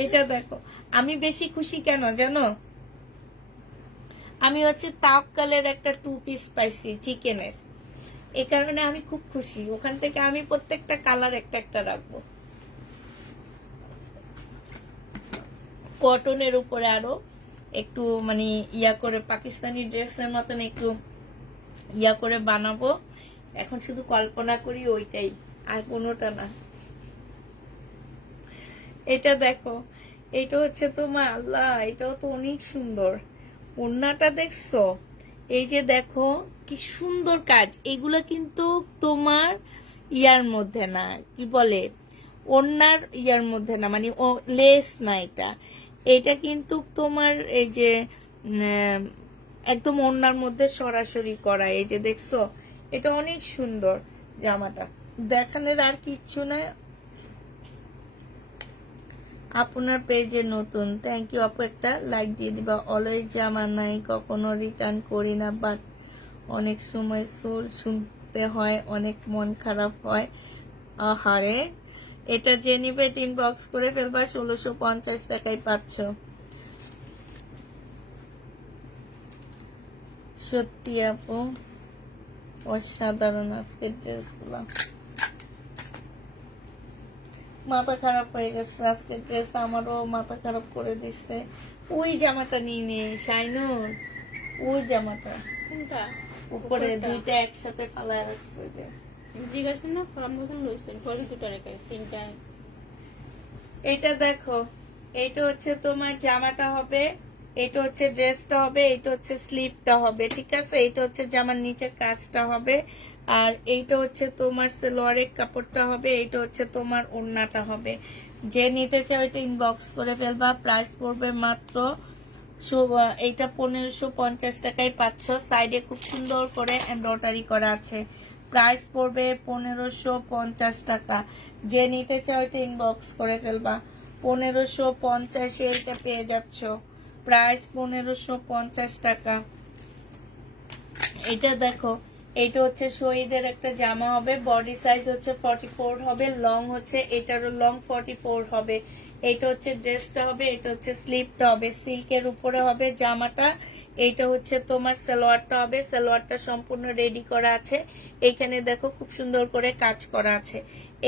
এটা দেখো, আমি বেশি খুশি কেন জানো? আমি হচ্ছে তাওয়াক্কালের একটা 2 পিস পাইছি চিকেনের, এই কারণে আমি খুব খুশি। ওখান থেকে আমি প্রত্যেকটা কালার একটা একটা রাখবো। কটনের উপরে আরো একটু মানে ইয়া করে পাকিস্তানি ড্রেসের মতন একটু ইয়া করে বানাবো। এখন শুধু কল্পনা করি ওইটাই, আর কোনোটা না। এটা দেখো, এটা হচ্ছে তোমার, আল্লাহ এটাও তো অনেক সুন্দর। ওড়নাটা দেখছো? এই যে দেখো কি সুন্দর কাজ। এগুলা কিন্তু তোমার ইয়ার মধ্যে না, কি বলে, ওড়নার ইয়ার মধ্যে না, মানে লেস না, এটা এটা কিন্তু তোমার এই যে একদম ওড়নার মধ্যে সরাসরি করা, এই যে দেখছো, এটা অনেক সুন্দর জামাটা, দেখানোর আর কিচ্ছু না। আপনার পেজে নতুন, থ্যাংক ইউ আপু, একটা লাইক দিয়ে দিবা। অলওয়েজ জামা নাই, কখনো রিটার্ন করি না, বাট অনেক সময় সোল শুনতে হয়, অনেক মন খারাপ হয়। আহারে, এটা যে নিবে ইনবক্স করে ফেলবা, 1650 টাকায় পাচ্ছ। সত্যি আপু অসাধারণ আজকের ড্রেসগুলো, মাথা খারাপ হয়ে গেছে আজকের ড্রেস, আমারও মাথা খারাপ করে দিচ্ছে। ওই জামাটা নিয়ে নিয়ে শাইনুর, ওই জামাটা কোনটা? উপরে দুইটা একসাথে ফালায় রাখছে যে, জিজ্ঞাসা না ফরাম বছর লইছেন পরে দুটো রেখে তিনটায়। এইটা দেখো, এইটা হচ্ছে তোমার জামাটা হবে, এটা হচ্ছে ড্রেসটা হবে, এটা হচ্ছে স্লিভটা হবে, ঠিক আছে? এইটা হচ্ছে জামার নিচের কাজটা হবে, আর এইটা হচ্ছে তোমার সালোয়ারের কাপড়টা হবে, এইটা হচ্ছে তোমার ওড়নাটা হবে। যে নিতে চাও এটা ইনবক্স করে ফেলবা। প্রাইস পড়বে মাত্র এইটা 1550 টাকায় পাচ্ছ। সাইডে খুব সুন্দর করে এমব্রয়ডারি করা আছে। প্রাইস পড়বে 1550 টাকা। যে নিতে চাও এটা ইনবক্স করে ফেলবা। 1550 এটা পেয়ে যাচ্ছ। প্রাইস 1550 টাকা। এটা দেখো, এইটা হচ্ছে শহীদের একটা জামা হবে, বডি সাইজ হচ্ছে 44 হবে, লং হচ্ছে এটারও লং 44 হবে। এটা হচ্ছে ড্রেসটা হবে, এটা হচ্ছে স্লিভটা হবে, সিল্কের উপরে হবে জামাটা। এইটা হচ্ছে তোমার সালোয়ারটা হবে, সালোয়ারটা সম্পূর্ণ রেডি করা আছে, এইখানে দেখো খুব সুন্দর করে কাজ করা আছে।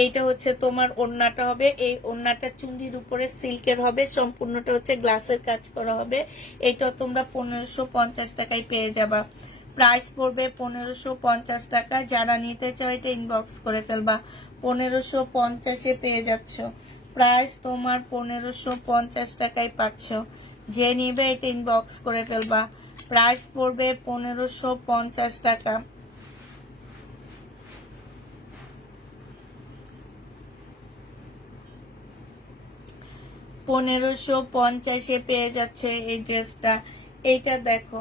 এইটা হচ্ছে তোমার ওড়নাটা হবে, এই ওড়নাটা চুন্ডির উপরে সিল্কের হবে, সম্পূর্ণটা হচ্ছে গ্লাসের কাজ করা হবে। এটা তোমরা 1550 টাকায় পেয়ে যাবা। প্রাইস পড়বে 1550 টাকা। যারা নিতে চাও এটা ইনবক্স করে ফেলবা। 1550 পেয়ে যাচ্ছ। প্রাইস তোমার 1550 টাকায় পাচ্ছ। যে নিবে এটা ইনবক্স করে ফেলবা। প্রাইস পড়বে 1550 টাকা। $1550 পেয়ে যাচ্ছে এই ড্রেসটা। এইটা দেখো,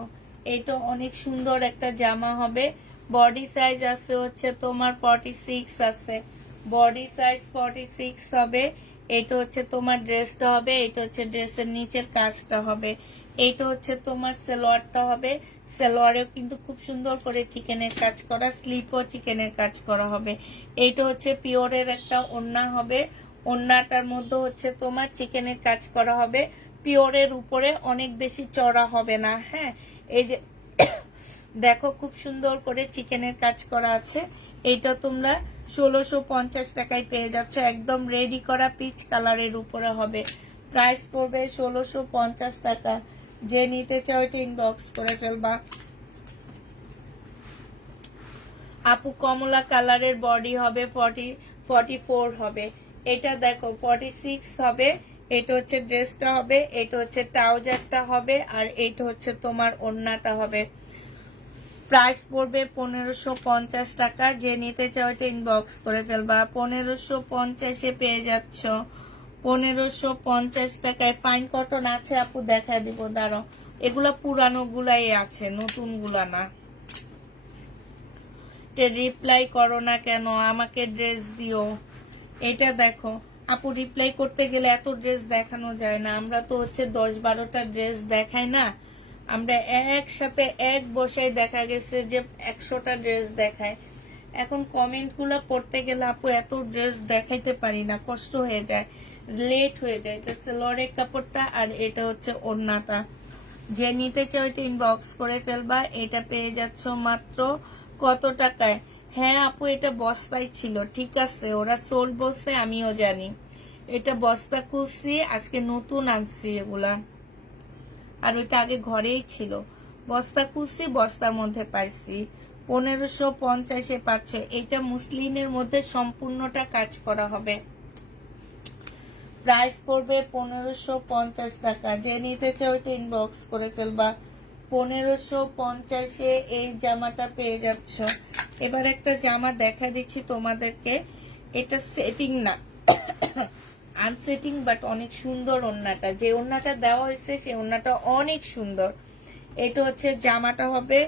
এইটা অনেক সুন্দর একটা জামা হবে। বডি সাইজ আছে হচ্ছে তোমার 46 আছে, বডি সাইজ 46 হবে। এটা হচ্ছে তোমার ড্রেসটা হবে, এটা হচ্ছে ড্রেসের নিচের কাজটা হবে। এইটা হচ্ছে তোমার সালোয়ারটা হবে, সালোয়ারেও কিন্তু খুব সুন্দর করে চিকেনের কাজ করা, স্লিপও চিকেনের কাজ করা হবে। এইটা হচ্ছে পিওরের একটা ওড়না হবে, ওড়নাটার মধ্যে হচ্ছে তোমার চিকেনের কাজ করা হবে। পিওরের উপরে অনেক বেশি চড়া হবে না, হ্যাঁ। এই যে দেখো খুব সুন্দর করে চিকেনের কাজ করা আছে। এইটা তোমরা 1650 টাকায় পেয়ে যাচ্ছ, একদম রেডি করা পিচ কালারের উপরে হবে। প্রাইস পড়বে 1650 টাকা। যে নিতে চাও এটা ইনবক্স করে ফেলবা। আপু কমলা কালারের বডি হবে, 44 হবে। এটা দেখো 46 হবে। এটা হচ্ছে ড্রেসটা হবে, এটা হচ্ছে ট্রাউজারটা হবে, আর এইটা হচ্ছে তোমার ওড়নাটা হবে। প্রাইস পড়বে 1550 টাকা। যে নিতে চাও এটা ইনবক্স করে ফেলবা। 1550 পেয়ে যাচ্ছ। 1550 টাকায় ফাইন কটন আছে আপু, দেখা দিব, দাঁড়াও। এগুলা পুরানো গুলাই আছে, নতুন গুলা না। রিপ্লাই করো না কেন, আমাকে ড্রেস দিও। এটা দেখো আপু, রিপ্লাই করতে গেলে এত ড্রেস দেখানো যায় না, আমরা তো হচ্ছে 10-12টা ড্রেস দেখাই না, আমরা একসাথে এক বসায় দেখা গেছে যে 100টা ড্রেস দেখায়। এখন কমেন্ট গুলো পড়তে গেলে আপু এত ড্রেস দেখাইতে পারি না, কষ্ট হয়ে যায়, লেট হয়ে যায়। এটা সালোয়ারের কাপড়টা, আর এটা হচ্ছে ওড়নাটা। যে নিতে চাও এটা ইনবক্স করে ফেলবা। এটা পেয়ে যাচ্ছ মাত্র কত টাকায়? হ্যাঁ আপু, এটা বস্তায় ছিল, ঠিক আছে, ওরা সোল বলছে, আমিও জানি। এটা বস্তা খুলছি, আজকে নতুন আনছি এগুলা, আর ওইটা আগে ঘরেই ছিল। বস্তা খুলছি, বস্তার মধ্যে পাইছি। 1550 পাচ্ছ। এটা মুসলিমের মধ্যে সম্পূর্ণটা কাজ করা হবে। প্রাইস পড়বে 1550 টাকা। যে নিতে চাও ওইটা ইনবক্স করে ফেলবা। 1550 এই জামাটা পেয়ে যাচ্ছ। এবার একটা জামা দেখা দিচ্ছি তোমাদেরকে, এটা সেটিং না, আনসেটিং বাট অনেক সুন্দর ওড়নাটা, যে ওড়নাটা দেওয়া হয়েছে সেই ওড়নাটা অনেক সুন্দর। এটা হচ্ছে জামাটা হবে,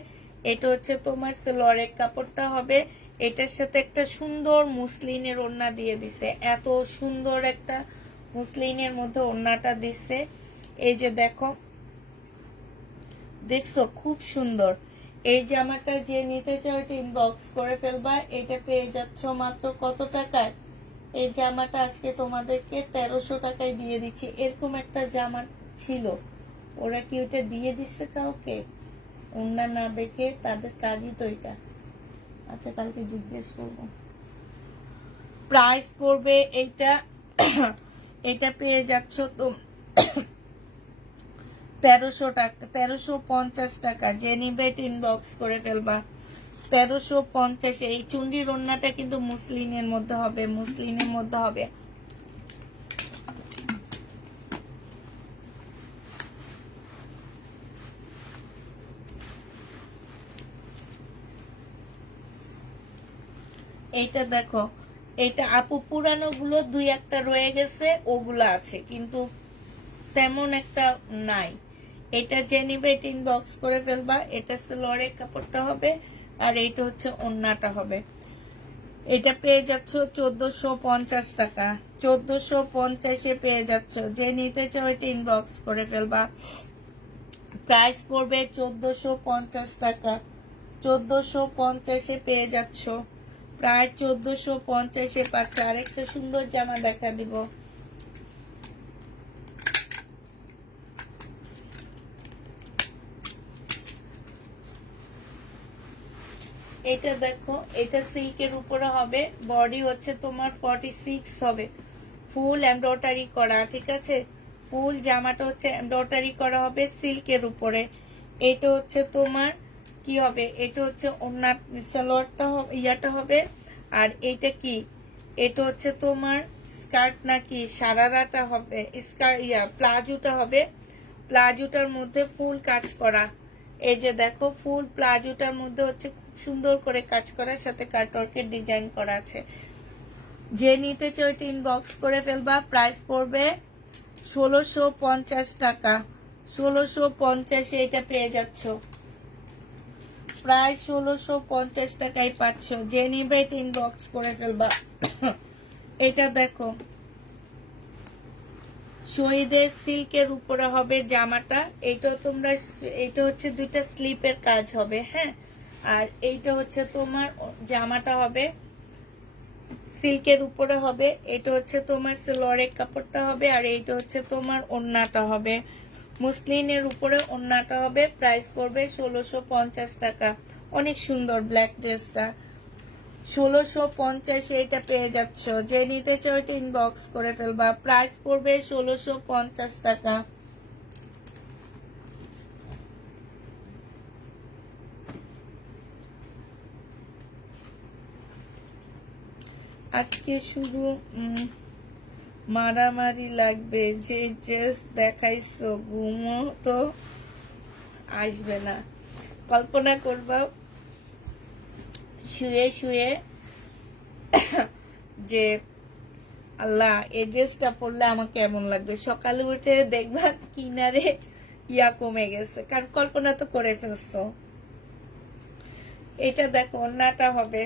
এটা হচ্ছে তোমার সালোয়ারের কাপড়টা হবে, এটার সাথে একটা সুন্দর মুসলিনের ওড়না দিয়ে দিছে, এত সুন্দর একটা মুসলিনের মধ্যে ওড়নাটা দিছে। এই যে দেখো, দেখছো খুব সুন্দর। এই জামাটা যে নিতে চাও এটা ইনবক্স করে ফেলবা, এটা পেয়ে যাচ্ছ মাত্র কত টাকায়? এই জামাটা আজকে তোমাদেরকে 1300 টাকায় দিয়ে দিচ্ছি। এরকম একটা জামা ছিল, ওরা কি ওটা দিয়ে দিচ্ছে কাউকে? ওনা না দেখে, তাদের কাজই তো এটা। আচ্ছা কালকে জিজ্ঞেস করবো। প্রাইস পড়বে এইটা এটা পেয়ে যাচ্ছ তো 1300 টাকা, 1350 টাকা। যে নিবে ইনবক্স করে ফেলবা। 1350। এই চুন্ডির ওড়নাটা কিন্তু মুসলিনের মধ্যে হবে, মুসলিনের মধ্যে হবে। এইটা দেখো, এটা আপু পুরানো গুলো দুই একটা রয়ে গেছে, ওগুলো আছে কিন্তু তেমন একটা নাই। এটা যে নিবে এটা ইনবক্স করে ফেলবা। এটা সালোয়ারের কাপড়টা হবে আর এইটা হচ্ছে ওড়নাটা হবে। এটা পেয়ে যাচ্ছ 1450 টাকা, 1450-এ পেয়ে যাচ্ছ। যে নিতে চাও এটা ইনবক্স করে ফেলবা। প্রাইস পড়বে 1450 টাকা, 1450-এ পেয়ে যাচ্ছ, প্রায় 1450-এ পাচ্ছ। আরেকটা সুন্দর জামা দেখা দিব। এটা দেখো, এটা সিল্কের উপরে হবে, বডি হচ্ছে তোমার 46 হবে, ফুল এমব্রয়ডারি করা, ঠিক আছে? ফুল জামাটা হচ্ছে এমব্রয়ডারি করা হবে সিল্কের উপরে। এটা হচ্ছে তোমার কি হবে, এটা হচ্ছে ওড়না সালোয়ারটা ইয়াটা হবে। আর এটা কি, এটা হচ্ছে তোমার স্কার্ট নাকি সারারাটা হবে, স্কার্ট প্লাজোটা হবে। প্লাজোটার মধ্যে ফুল কাজ করা। এই যে দেখো, ফুল প্লাজোটার মধ্যে হচ্ছে খুব সুন্দর করে কাজ করার সাথে কাটওয়ার্কের ডিজাইন করা আছে। যে নিতে চাও এটা ইনবক্স করে ফেলবা। প্রাইস পড়বে 1650 টাকা, 1650-এ এটা পেয়ে যাচ্ছ, প্রায় 1650 টাকায় পাচ্ছ। যে নিবে এটা ইনবক্স করে ফেলবা। এটা দেখো, শহীদের সিল্কের উপরে হবে জামাটা। এইটা তোমরা, এইটা হচ্ছে দুইটা স্লিপের কাজ হবে, হ্যাঁ। আর এইটা হচ্ছে তোমার জামাটা হবে সিল্কের উপরে হবে। এটা হচ্ছে তোমার সালোয়ারের কাপড়টা হবে আর এইটা হচ্ছে তোমার ওড়নাটা হবে, মুসলিনের উপরে ওড়নাটা হবে। প্রাইস পড়বে 1650 টাকা। অনেক সুন্দর ব্ল্যাক ড্রেসটা, 1650-এ এটা পেয়ে যাচ্ছ। যে নিতে চাও এটা ইনবক্স করে ফেলবা। প্রাইস পড়বে 1650 টাকা। আজকে শুধু মারামারি লাগবে, যে ড্রেস দেখাইছো ঘুমো তো আসবে না। কল্পনা করবা শুয়ে শুয়ে যে আল্লাহ এই ড্রেসটা পরলে আমাকে কেমন লাগবে, সকালে উঠে দেখবা কিনারে ইয়া কমে গেছে, কারণ কল্পনা তো করে ফেলছো। এটা দেখো, ওড়নাটা হবে,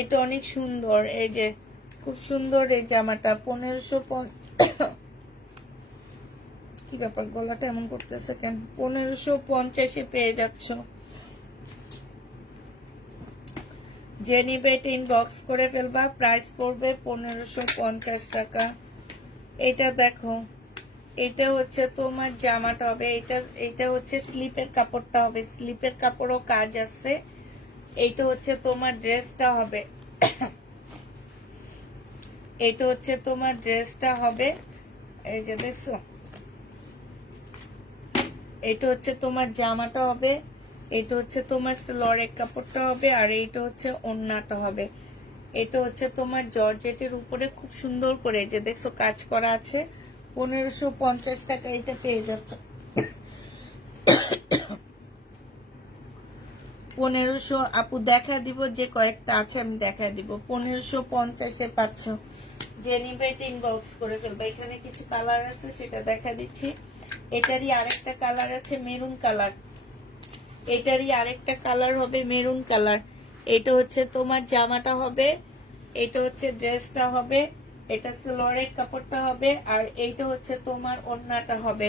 এটা অনেক সুন্দর। এই যে খুব সুন্দর এই জামাটা 1550। কি ব্যাপার, গলাটা এমন করতেছে কেন? 1550-এ পেয়ে যাচ্ছ। যে নিবে এটা ইনবক্স করে ফেলবা। প্রাইস পড়বে 1550 টাকা। এটা দেখো, এটা হচ্ছে তোমার জামাটা হবে, এটা হচ্ছে স্লিপের কাপড়টা হবে, স্লিপের কাপড়ও কাজ আছে। এইটা হচ্ছে তোমার ড্রেসটা হবে, এটা হচ্ছে তোমার ড্রেসটা হবে। এই যে দেখছো, এটা হচ্ছে তোমার জামাটা হবে, এটা হচ্ছে তোমার সালোয়ারের কাপড়টা হবে আর এইটা হচ্ছে ওড়নাটা হবে। এটা হচ্ছে তোমার জর্জেটের উপরে খুব সুন্দর করে যে দেখছো কাজ করা আছে। 1550 টাকা এটা পেয়ে যাচ্ছ। 1500 আপু দেখা দিব, যে কয়েকটা আছে আমি দেখা দিব। 1550-এ পাচ্ছ, যে নিবে ইনবক্স করে ফেলবা। এখানে কিছু কালার আছে সেটা দেখা দিচ্ছি। এটারই আরেকটা কালার আছে মেরুন কালার, এটারই আরেকটা কালার হবে মেরুন কালার। এটা হচ্ছে তোমার জামাটা হবে, এটা হচ্ছে ড্রেসটা হবে, এটা সালোয়ারের কাপড়টা হবে, আর এইটা হচ্ছে তোমার ওড়নাটা হবে।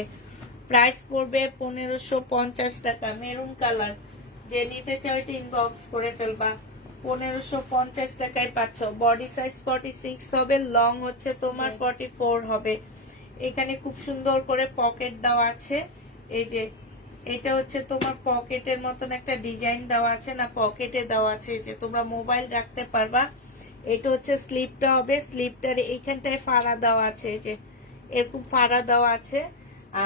প্রাইস পড়বে 1550 টাকা, মেরুন কালার। যে নিতে চাও এটা ইনবক্স করে ফেলবা। 1550 টাকায় পাচ্ছ। বডি সাইজ 46 হবে, লং হচ্ছে তোমার 44 হবে। এখানে খুব সুন্দর করে পকেট দেওয়া আছে। এই যে এটা হচ্ছে তোমার পকেটের মতন একটা ডিজাইন দেওয়া আছে, না পকেটে দেওয়া আছে যে তোমরা মোবাইল রাখতে পারবা। এটা হচ্ছে স্লিপটা হবে, স্লিপটার এইখানটায় ফাড়া দেওয়া আছে, যে এরকম ফাড়া দেওয়া আছে।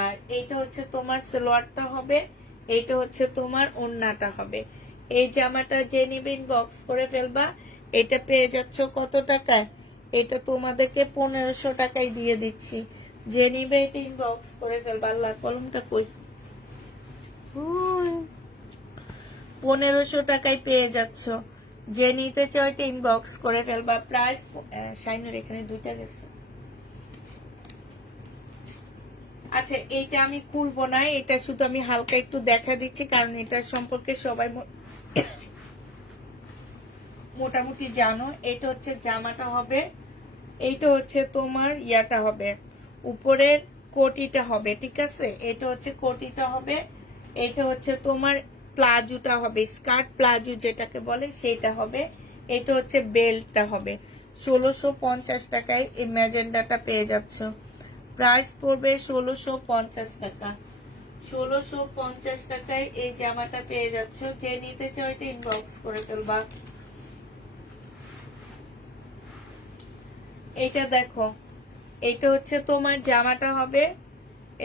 আর এইটা হচ্ছে তোমার সালোয়ারটা হবে, এইটা হচ্ছে তোমার ওড়নাটা হবে। এই জামাটা যে নিবে ইনবক্স করে ফেলবা। এটা পেয়ে যাচ্ছ কত টাকায়? এটা তোমাদেরকে 1500 টাকায় দিয়ে দিচ্ছি। যে নিবে এটা ইনবক্স করে ফেলবা। আল্লাহ, কলমটা কই? 1500 টাকায় পেয়ে যাচ্ছ। যে নিতে চাও এটা ইনবক্স করে ফেলবা। প্রাইস শাইনের এখানে দুইটা গেছে। আচ্ছা, এটা আমি খুলবো না, এটা শুধু আমি হালকা একটু দেখা দিচ্ছি, কারণ এটা সম্পর্কে সবাই মোটামুটি জানো। এটা হচ্ছে জামাটা হবে, এইটা হচ্ছে তোমার ইয়াটা হবে, উপরের কোটিটা হবে, ঠিক আছে? এটা হচ্ছে কোটিটা হবে, এটা হচ্ছে তোমার প্লাজোটা হবে, স্কার্ট প্লাজো যেটাকে বলে সেটা হবে। এটা হচ্ছে বেল্টটা হবে। 1650 টাকায় এই ম্যাজেন্ডাটা পেয়ে যাচ্ছ। প্রাইস পড়বে 1650 টাকা। 1650 টাকায় এই জামাটা পেয়ে যাচ্ছ। যে নিতে চাও এটা ইনবক্স করে ফেলবা। এটা দেখো, এটা হচ্ছে তোমার জামাটা হবে,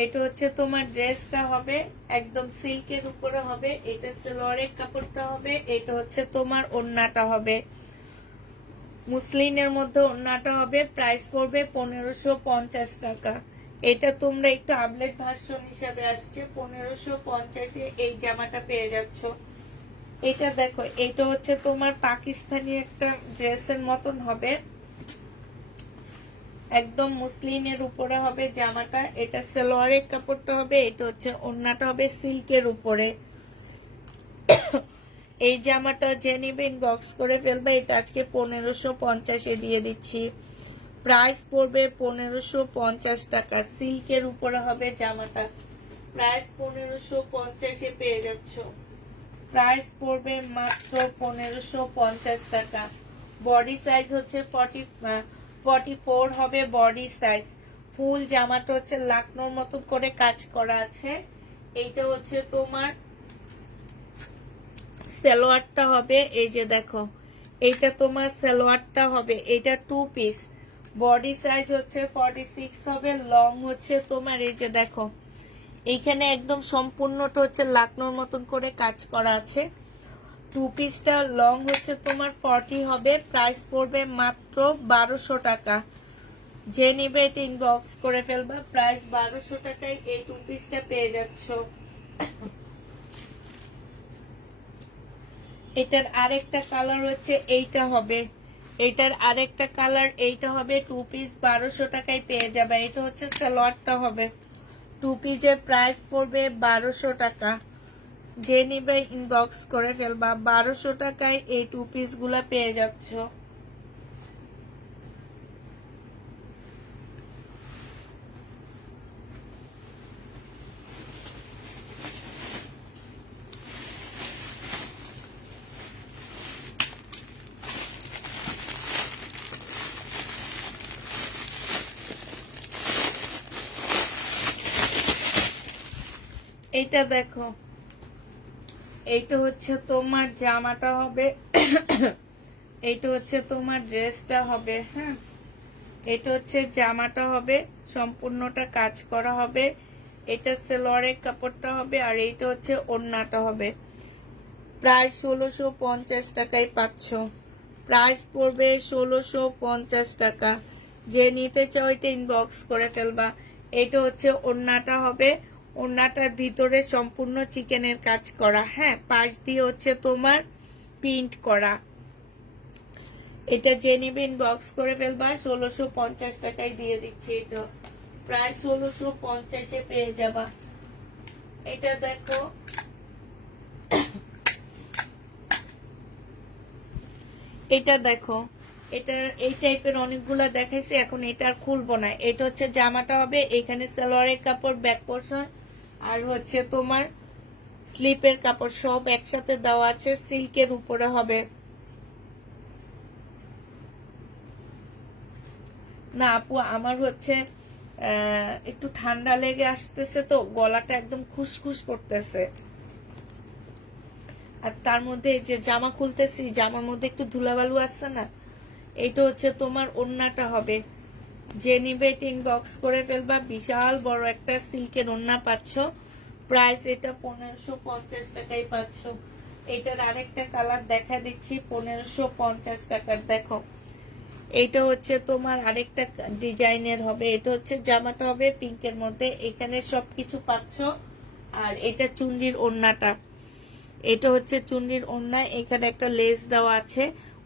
এটা হচ্ছে তোমার ড্রেসটা হবে, একদম সিল্কের উপরে হবে। এটা সালোয়ারের কাপড়টা হবে, এটা হচ্ছে তোমার ওড়নাটা হবে, মুসলিনের মধ্যে ওড়নাটা হবে। প্রাইস পড়বে 1550 টাকা। এটা তোমরা একটু আপডেট ভার্সন হিসাবে আসছে। 1550-এ এই জামাটা পেয়ে যাচ্ছ। এটা দেখো, এটা হচ্ছে তোমার পাকিস্তানি একটা ড্রেসের মতন হবে, একদম মুসলিনের উপরে হবে জামাটা। এটা সালোয়ারের কাপড়টা হবে, এটা হচ্ছে ওড়নাটা হবে সিল্কের উপরে। এই জামাটা যে নিবে ইনবক্স করে ফেলবে। এটা আজকে 1550-এ দিয়ে দিচ্ছি। প্রাইস পড়বে 1550 টাকা। সিল্কের উপরে হবে জামাটা। প্রাইস 1550-এ পেয়ে যাচ্ছ। প্রাইস পড়বে মাত্র 1550 টাকা। বডি সাইজ হচ্ছে 44 হবে বডি সাইজ। ফুল জামাটা হচ্ছে লাকনোর মতো করে কাজ করা আছে। এইটা হচ্ছে তোমার সালোয়ারটা হবে, এই যে দেখো, এইটা তোমার সালোয়ারটা হবে। এটা 2 পিস, বডি সাইজ হচ্ছে 46 হবে, লং হচ্ছে তোমার এই যে দেখো, এইখানে একদম সম্পূর্ণটা হচ্ছে লাকনোর মতন করে কাজ করা আছে। 2 পিসটা লং হচ্ছে তোমার 40 হবে। প্রাইস পড়বে মাত্র 1200 টাকা। যে নিবে এটা ইনবক্স করে ফেলবা। প্রাইস 1200 টাকায় এই 2 পিসটা পেয়ে যাচ্ছ। এটার আরেকটা কালার হচ্ছে এইটা হবে, এটার আরেকটা কালার এইটা হবে। 2 পিস 1200 টাকায় পেয়ে যাবে। এটা হচ্ছে সালোয়ারটা হবে। 2 পিসের প্রাইস পড়বে 1200 টাকা। যে নিবে ইনবক্স করে ফেলবা। 1200 টাকায় এই 2 পিস গুলা পেয়ে যাচ্ছ। এইটা দেখো, এইটা হচ্ছে তোমার জামাটা হবে, এইটা হচ্ছে তোমার ড্রেসটা হবে। হ্যাঁ, এটা হচ্ছে জামাটা হবে, সম্পূর্ণটা কাজ করা হবে। এটা সালোয়ারের কাপড়টা হবে, আর এইটা হচ্ছে ওড়নাটা হবে। প্রায় 1650 টাকায় পাচ্ছ। প্রাইস পড়বে 1650 টাকা। যে নিতে চাও এটা ইনবক্স করে ফেলবা। এটা হচ্ছে ওড়নাটা হবে, ওড়নাটার ভিতরে সম্পূর্ণ চিকেনের কাজ করা, হ্যাঁ, পাশ দিয়ে হচ্ছে তোমার প্রিন্ট করা। এটা যে নিবে ইনবক্স করে ফেলবা, 1650 টাকায় দিয়ে দিচ্ছি। এটা প্রায় 1650-এ পেয়ে যাবা। এটা দেখো, এটা দেখো, এটা এই টাইপের অনেকগুলা দেখাইছি, এখন এটা আর খুলবো না। এটা হচ্ছে জামাটা হবে, এখানে সালোয়ারের কাপড়, ব্যাক পোর্শন আর হচ্ছে তোমার স্লিপের কাপড় সব একসাথে দেওয়া আছে, সিল্কের উপরে হবে। না আপু, আমার হচ্ছে একটু ঠান্ডা লেগে আসতেছে, তো গলাটা একদম খুসখুস করতেছে। আর তার মধ্যে যে জামা খুলতেছি, জামার মধ্যে একটু ধুলাবালু আছে না। এটা হচ্ছে তোমার ওড়নাটা হবে, যে নিবে ইনবক্স করে ফেলবা। বিশাল বড় একটা সিল্কের ওড়না পাচ্ছ, প্রাইস এটা 1550 টাকায় পাচ্ছ। এটার আরেকটা কালার দেখা দিচ্ছি, 1550 টাকার। দেখো, এইটা হচ্ছে তোমার আরেকটা ডিজাইনের হবে। এটা হচ্ছে জামাটা হবে পিঙ্কের মধ্যে, এখানে সবকিছু পাচ্ছ। আর এটা চুন্ডির ওড়নাটা, এটা হচ্ছে চুন্ডির ওড়না, এখানে একটা লেস দেওয়া আছে।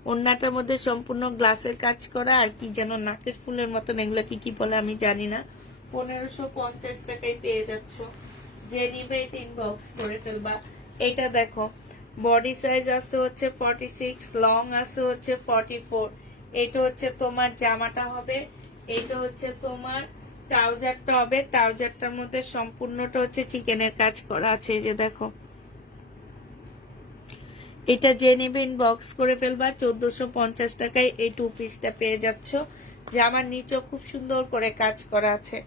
ওড়নাটার মধ্যে সম্পূর্ণ গ্লাসের কাজ করা, আর কি যেন নাকের ফুলের মতন, এগুলো কি কি বলে আমি জানি না। 1550 টাকায় পেয়ে যাচ্ছ। যে নিবে এটা ইনবক্স করে ফেলবা। এটা দেখো, বডি সাইজ আছে হচ্ছে 46, লং আছে হচ্ছে 44। এটা হচ্ছে তোমার জামাটা হবে, এটা হচ্ছে তোমার ট্রাউজারটা হবে। ট্রাউজারটার মধ্যে সম্পূর্ণটা হচ্ছে চিকেনের কাজ করা আছে, এই যে দেখো। এটা যে নেবে ইনবক্স করে ফেলবা, 1450 টাকায় এই টু পিসটা পেয়ে যাচ্ছ। জামার নিচেও খুব সুন্দর করে কাজ করা আছে।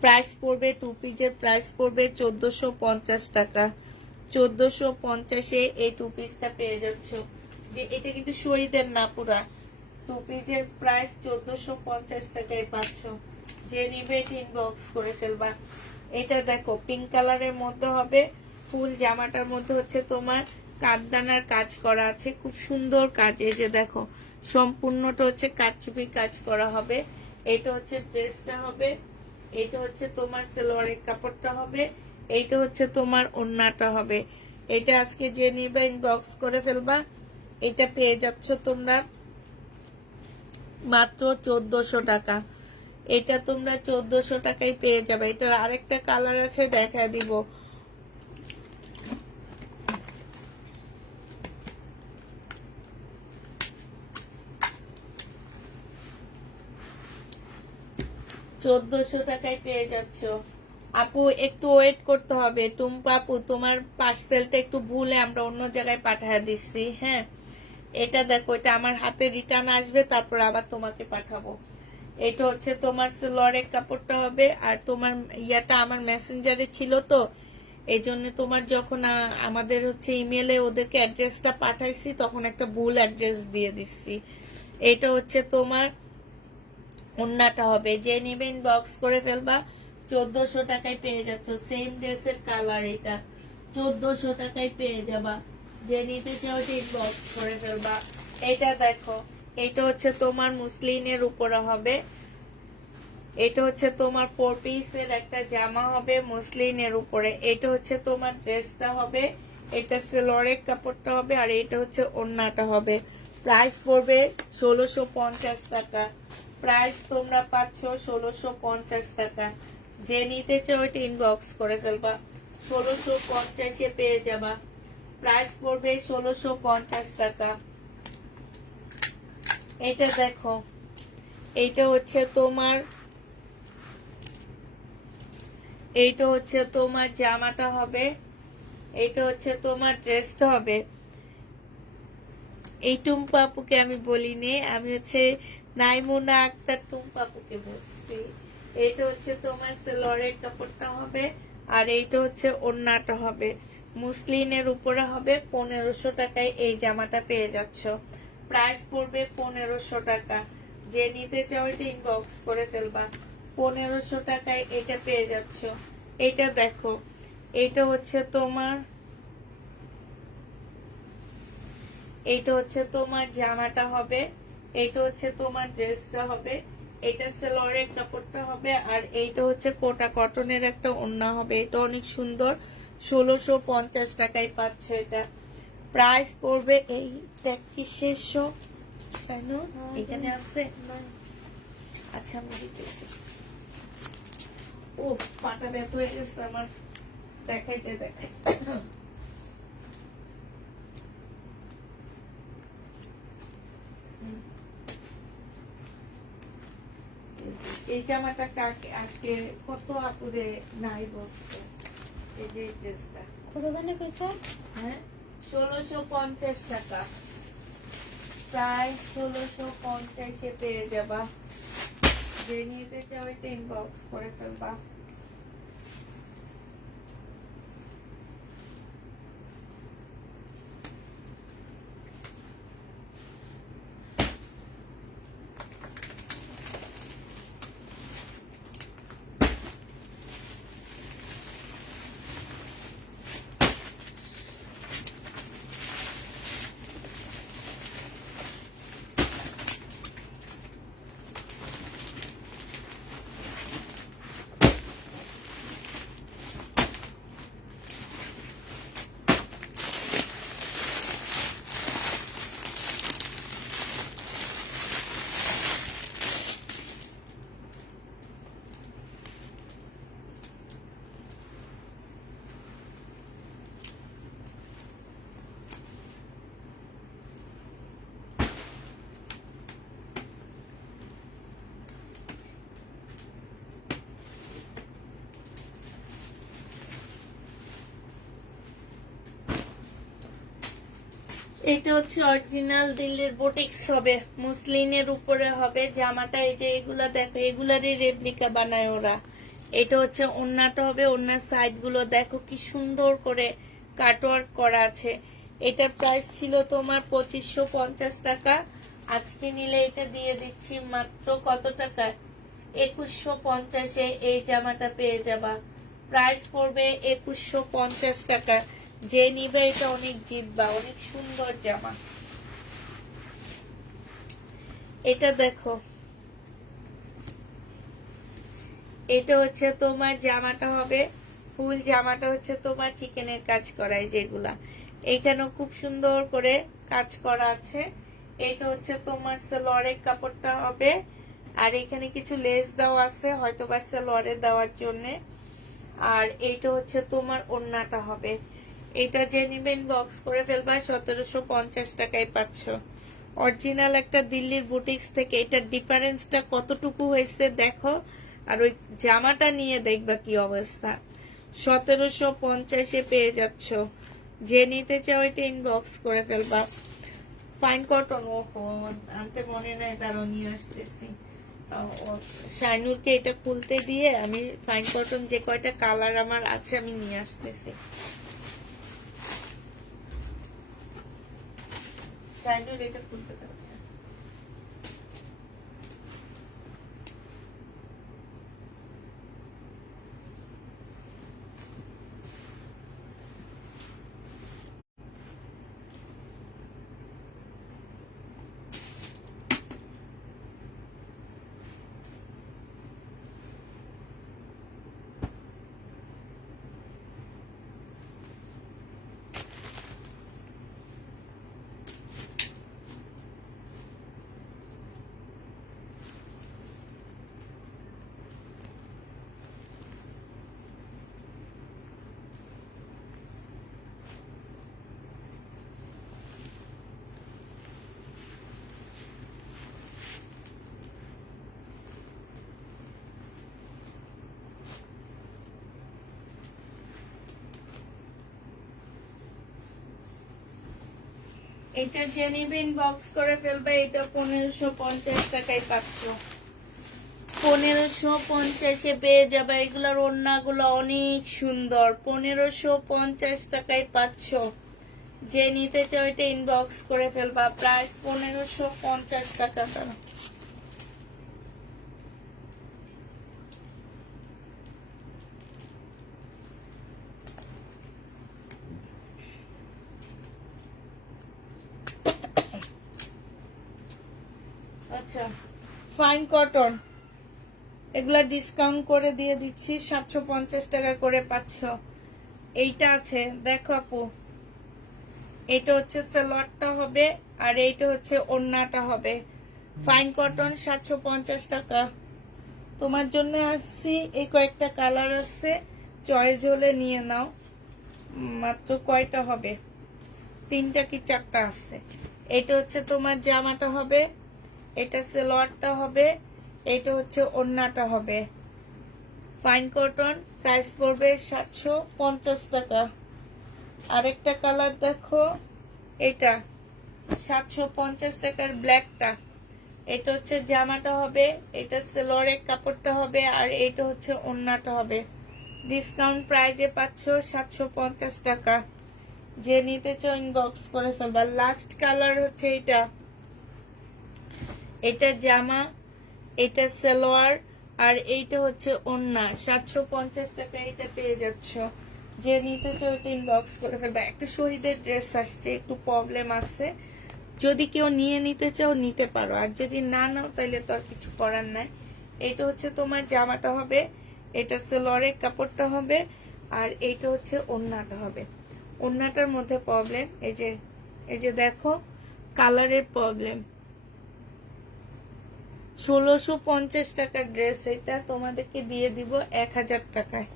প্রাইস পড়বে, টু পিসের প্রাইস পড়বে 1450 টাকা। 1450-এ এই টু পিসটা পেয়ে যাচ্ছ। যে এটা কিন্তু শহীদের না, পুরা টু পিসের প্রাইস 1450 টাকায় পাচ্ছ। যে নিবে এটা ইনবক্স করে ফেলবা। এটা দেখো, পিঙ্ক কালারের মধ্যে হবে, ফুল জামাটার মধ্যে হচ্ছে তোমার কাঠদানার কাজ করা আছে, খুব সুন্দর কাজ। এই যে দেখো, সম্পূর্ণটা হচ্ছে কাঠচুপি কাজ করা হবে। এটা হচ্ছে ড্রেসটা হবে, এটা হচ্ছে তোমার সালোয়ারের কাপড়টা হবে, এইটা হচ্ছে তোমার ওড়নাটা হবে। এটা আজকে যে নিবে ইনবক্স করে ফেলবা। এটা পেয়ে যাচ্ছ তোমরা মাত্র 1400 টাকা। এটা তোমরা 1400 টাকায় পেয়ে যাবে। এটার আরেকটা কালার আছে, দেখা দিব। চোদ্দশো টাকায় পেয়ে যাচ্ছ। আপু একটু ওয়েট করতে হবে, টুম্পা আপু, তোমার পার্সেলটা একটু ভুলে আমরা অন্য জায়গায় পাঠিয়ে দিচ্ছি, হ্যাঁ। এটা দেখো, এটা আমার হাতে রিটার্ন আসবে, তারপর আবার তোমাকে পাঠাবো। এটা হচ্ছে তোমার সালোয়ারের কাপড়টা হবে, আর তোমার ইয়াটা আমার মেসেঞ্জারে ছিল, তো এই জন্য তোমার যখন আমাদের হচ্ছে ইমেলে ওদেরকে অ্যাড্রেসটা পাঠাইছি, তখন একটা ভুল অ্যাড্রেস দিয়ে দিচ্ছি। এটা হচ্ছে তোমার ওড়নাটা হবে, যে নিবে ইনবক্স করে ফেলবা। 1400 টাকায় পেয়ে যাচ্ছ। সেম ড্রেসের কালার, এটা 1400 টাকায় পেয়ে যাবা। যে নিতে চাও ইনবক্স করে ফেলবা। এটা দেখো, এটা হচ্ছে তোমার মুসলিনের উপরে হবে। এটা হচ্ছে তোমার 4 পিসের একটা জামা হবে মুসলিনের উপরে। এটা হচ্ছে তোমার ড্রেসটা হবে, এটা সালোয়ারের কাপড়টা হবে, আর এটা হচ্ছে ওড়নাটা হবে। প্রাইস পড়বে 1650 টাকা। প্রাইস তোমরা পাচ্ছ 1650 টাকা। যে নিতে চাও এটা ইনবক্স করে ফেলবা, 1650-এ পেয়ে যাবা। প্রাইস পড়বে 1650 টাকা। এটা দেখো, এইটা হচ্ছে তোমার, এইটা হচ্ছে তোমার জামাটা হবে, এইটা হচ্ছে তোমার ড্রেসটা হবে। এই টুম্পা আপুকে আমি বলিনি, আমি হচ্ছে নাইমুনা আক্তার টুম্পা আপুকে বলছি। এইটা হচ্ছে তোমার সালোয়ারের কাপড়টা হবে, আর এইটা হচ্ছে ওড়নাটা হবে। মুসলিনের উপরে হবে। 1500 টাকায় এই জামাটা পেয়ে যাচ্ছ। প্রাইস পড়বে 1500 টাকা। যে নিতে চাও এটা ইনবক্স করে ফেলবা। 1500 টাকায় এটা পেয়ে যাচ্ছ। এটা দেখো, এটা হচ্ছে তোমার, এইটা হচ্ছে তোমার জামাটা হবে, এইটা হচ্ছে তোমার ড্রেসটা হবে। এটা সেলোয়ারের কাপড়টা হবে, আর এইটা হচ্ছে কোটা কটনের একটা ওড়না হবে। এটা অনেক সুন্দর, 1650 টাকায় পাচ্ছে এটা। প্রাইস পড়বে এইটা কিসের শো শাইনুর এখানে আছে। আচ্ছা আমি দিতেছি। ও পাটা ব্যথা হয়ে গেছে আমার, দেখাইতে দেখাইতে। এই জামাটা কাকে আজকে কত আপুরে নাই বলছে। এই যে ড্রেসটা কত দামে কইছো? হ্যাঁ 1650 টাকা, প্রায় 1650 পেয়ে যাবা। যে নিতে চাও এটা ইনবক্স করে ফেলবা। এটা হচ্ছে অরিজিনাল দিল্লির বুটিক্স হবে, মুসলিনের উপরে হবে জামাটা। এই যে এগুলা দেখো, এগুলারই রেপ্লিকা বানায় ওরা। এটা হচ্ছে ওড়নাটা হবে, ওড়নার সাইড গুলো দেখো কি সুন্দর করে কাটওয়ার্ক করা আছে। এটার প্রাইস ছিল তোমার 2550 টাকা, আজকে নিলে এটা দিয়ে দিচ্ছি মাত্র কত টাকা, 2150-এ এই জামাটা পেয়ে যাবা। প্রাইস পড়বে 2150 টাকা। যে নিবে এটা অনেক জিতবা, অনেক সুন্দর জামা। এটা দেখো, এটা হচ্ছে তোমার জামাটা হবে, ফুল জামাটা হচ্ছে তোমার চিকেনের কাজ করাই যেগুলা, এইখানেও খুব সুন্দর করে কাজ করা আছে। এটা হচ্ছে তোমার সালোয়ারের কাপড়টা হবে, আর এখানে কিছু লেস দেওয়া আছে হয়তো বা সালোয়ারে দেওয়ার জন্য। আর এইটা হচ্ছে তোমার ওড়নাটা হবে। এটা যে নিবেন বক্স করে ফেলবা, 1750 টাকায় পাচ্ছ। অরিজিনাল একটা দিল্লির বুটিক্স থেকে। এটার ডিফারেন্সটা কতটুকু হয়েছে দেখো, আর ওই জামাটা নিয়ে দেখবা কি অবস্থা। 1750-এ পেয়ে যাচ্ছ। যে নিতে চাও এটা ইনবক্স করে ফেলবা। ফাইন কটন, ওহো আনতে মনে নাই, তারও নিয়ে আসতেছি। শাইনুরকে এটা খুলতে দিয়ে আমি ফাইন কটন যে কয়টা কালার আমার আছে আমি নিয়ে আসতেছি। শাইনুর এটা খুলতে পারবে। এটা যে নিবেন বক্স করে ফেলবে। এটা 1550 টাকায় পাচ্ছ। 1550-এ পেয়ে যাবে। এগুলোর ওড়নাগুলো অনেক সুন্দর। 1550 টাকায় পাচ্ছ। যে নিতে চাও এটা ইনবক্স করে ফেলবা। প্রাইস 1550 টাকা। আচ্ছা ফাইন কটন এগুলা ডিসকাউন্ট করে দিয়ে দিচ্ছি 750 টাকা করে পাচ্ছ। এইটা আছে দেখো আপু, এটা হচ্ছে সালোয়ারটা হবে আর এইটা হচ্ছে ওড়নাটা হবে। ফাইন কটন 750 টাকা। তোমার জন্য আসছি, এই কয়েকটা কালার আছে, চয়েস হলে নিয়ে নাও। মাত্র কয়টা হবে, 3টা কি 4টা আছে। এটা হচ্ছে তোমার জামাটা হবে, এটা সালোয়ারটা হবে, এটা হচ্ছে ওড়নাটা হবে। ফাইন কটন, প্রাইস পড়বে 750 টাকা। আরেকটা কালার দেখো, এটা 750 টাকার ব্ল্যাকটা। এটা হচ্ছে জামাটা হবে, এটা সালোয়ারের কাপড়টা হবে আর এটা হচ্ছে ওড়নাটা হবে। ডিসকাউন্ট প্রাইজে পাচ্ছ 750 টাকা। যে নিতে চাও ইনবক্স করে ফেলবা। লাস্ট কালার হচ্ছে এটা, এটা জামা, এটা সালোয়ার আর এইটা হচ্ছে ওড়না। 750 টাকা এটা পেয়ে যাচ্ছ। যে নিতে চাও এটা ইনবক্স করে ফেলবা। একটা শহীদের ড্রেস আসছে, একটু প্রবলেম আছে, যদি কেউ নিয়ে নিতে চাও নিতে পারো, আর যদি না নাও তাহলে তো আর কিছু করার নাই। এইটা হচ্ছে তোমার জামাটা হবে, এটা সালোয়ারের কাপড়টা হবে আর এইটা হচ্ছে ওড়নাটা হবে। ওড়নাটার মধ্যে প্রবলেম, এই যে দেখো কালারের প্রবলেম। 1650 টাকার ড্রেস, এটা তোমাদেরকে দিয়ে দিব 1000 টাকায়।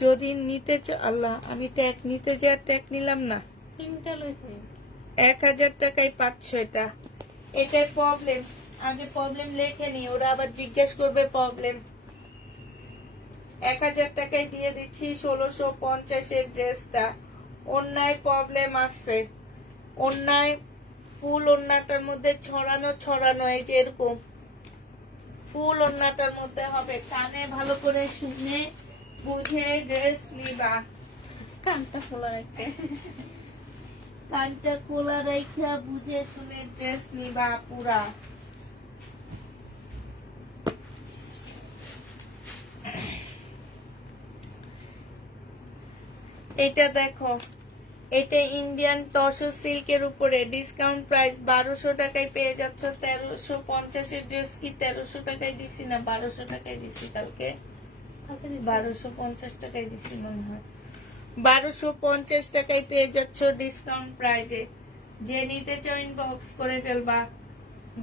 যদি নিতে চাও, আল্লাহ আমি ট্যাগ নিতে যা ট্যাগ নিলাম না, 3টা লইছে। 1000 টাকায় পাচ্ছ এটা। এটার প্রবলেম, আগে প্রবলেম লেখে নি, ওরা আবার জিজ্ঞেস করবে প্রবলেম। 1000 টাকায় দিয়ে দিচ্ছি 1650-এর ড্রেসটা। অন্যায় প্রবলেম আছে, অন্যায় ফুল ওড়নাটার মধ্যে ছড়ানো এই যে এরকম ফুল ওড়নাটার মধ্যে হবে। কানে ভালো করে শুনে বুঝে ড্রেস নিবা। কানটা খোলা রাখতে। কানটা খোলা রাখা বুঝে শুনে ড্রেস নিবা পুরা। এটা দেখো, এটা ইন্ডিয়ান তসর সিল্কের উপরে ডিসকাউন্ট প্রাইস 1200 টাকায় পেয়ে যাচ্ছ। 1350-এর ড্রেস কি 1300 টাকায় দিছি না 1200 টাকায় দিছি? কালকে 1250 টাকায় দিছি মনে হয়। 1250 টাকায় পেয়ে যাচ্ছ ডিসকাউন্ট প্রাইজে। যে নিতে চাও ইনবক্স করে ফেলবা।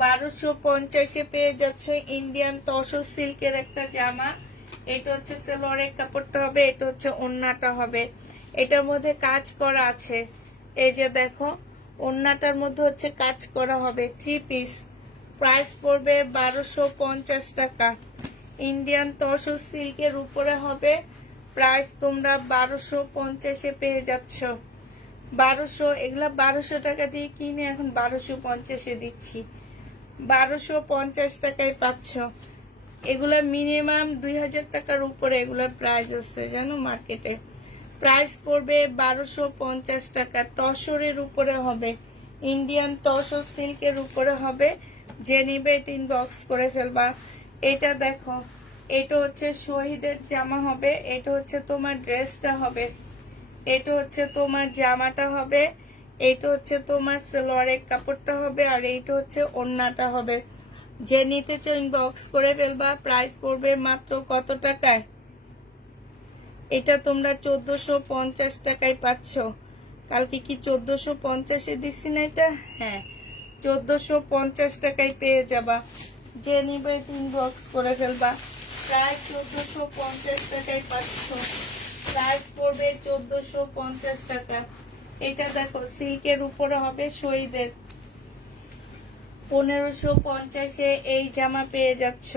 1250-এ পেয়ে যাচ্ছ ইন্ডিয়ান তসর সিল্কের একটা জামা। এটা হচ্ছে সালোয়ারের কাপড়টা হবে, এটা হচ্ছে ওড়নাটা হবে। এটার মধ্যে কাজ করা আছে, এই যে দেখো ওড়নাটার মধ্যে হচ্ছে কাজ করা হবে। 3 পিস, প্রাইস পড়বে 1250 টাকা। ইন্ডিয়ান তসর সিল্কের উপরে হবে, প্রাইস তোমরা 1250-এ পেয়ে যাচ্ছ। 1200, এগুলা 1200 টাকা দিয়ে কিনে এখন 1250-এ দিচ্ছি। 1250 টাকায় পাচ্ছ। এগুলা মিনিমাম 2000 টাকার উপরে এগুলার প্রাইস আছে জানো মার্কেটে। প্রাইস পড়বে 1250 টাকা। তসরের উপরে হবে, ইন্ডিয়ান তসর সিল্কের উপরে হবে। যে নিবে ইনবক্স করে ফেলবা। এটা দেখো, এটা হচ্ছে শহীদের জামা হবে, এটা হচ্ছে তোমার ড্রেসটা হবে, এটা হচ্ছে তোমার জামাটা হবে, এটা হচ্ছে তোমার সালোয়ারের কাপড়টা হবে আর এইটা হচ্ছে ওড়নাটা হবে। যে নিতে চাও ইনবক্স করে ফেলবা। প্রাইস পড়বে মাত্র কত টাকায়? এটা তোমরা 1450 টাকায় পাচ্ছ। কালকে কি 1450-এ দিছি না এটা? হ্যাঁ, 1450 টাকায় পেয়ে যাবা। যে নিবে ইনবক্স করে ফেলবা। প্রায় 1450 টাকায় পাচ্ছ। প্রাইস পড়বে 1450 টাকা। এটা দেখো সিল্কের উপরে হবে শহীদের। 1550-এ এই জামা পেয়ে যাচ্ছ।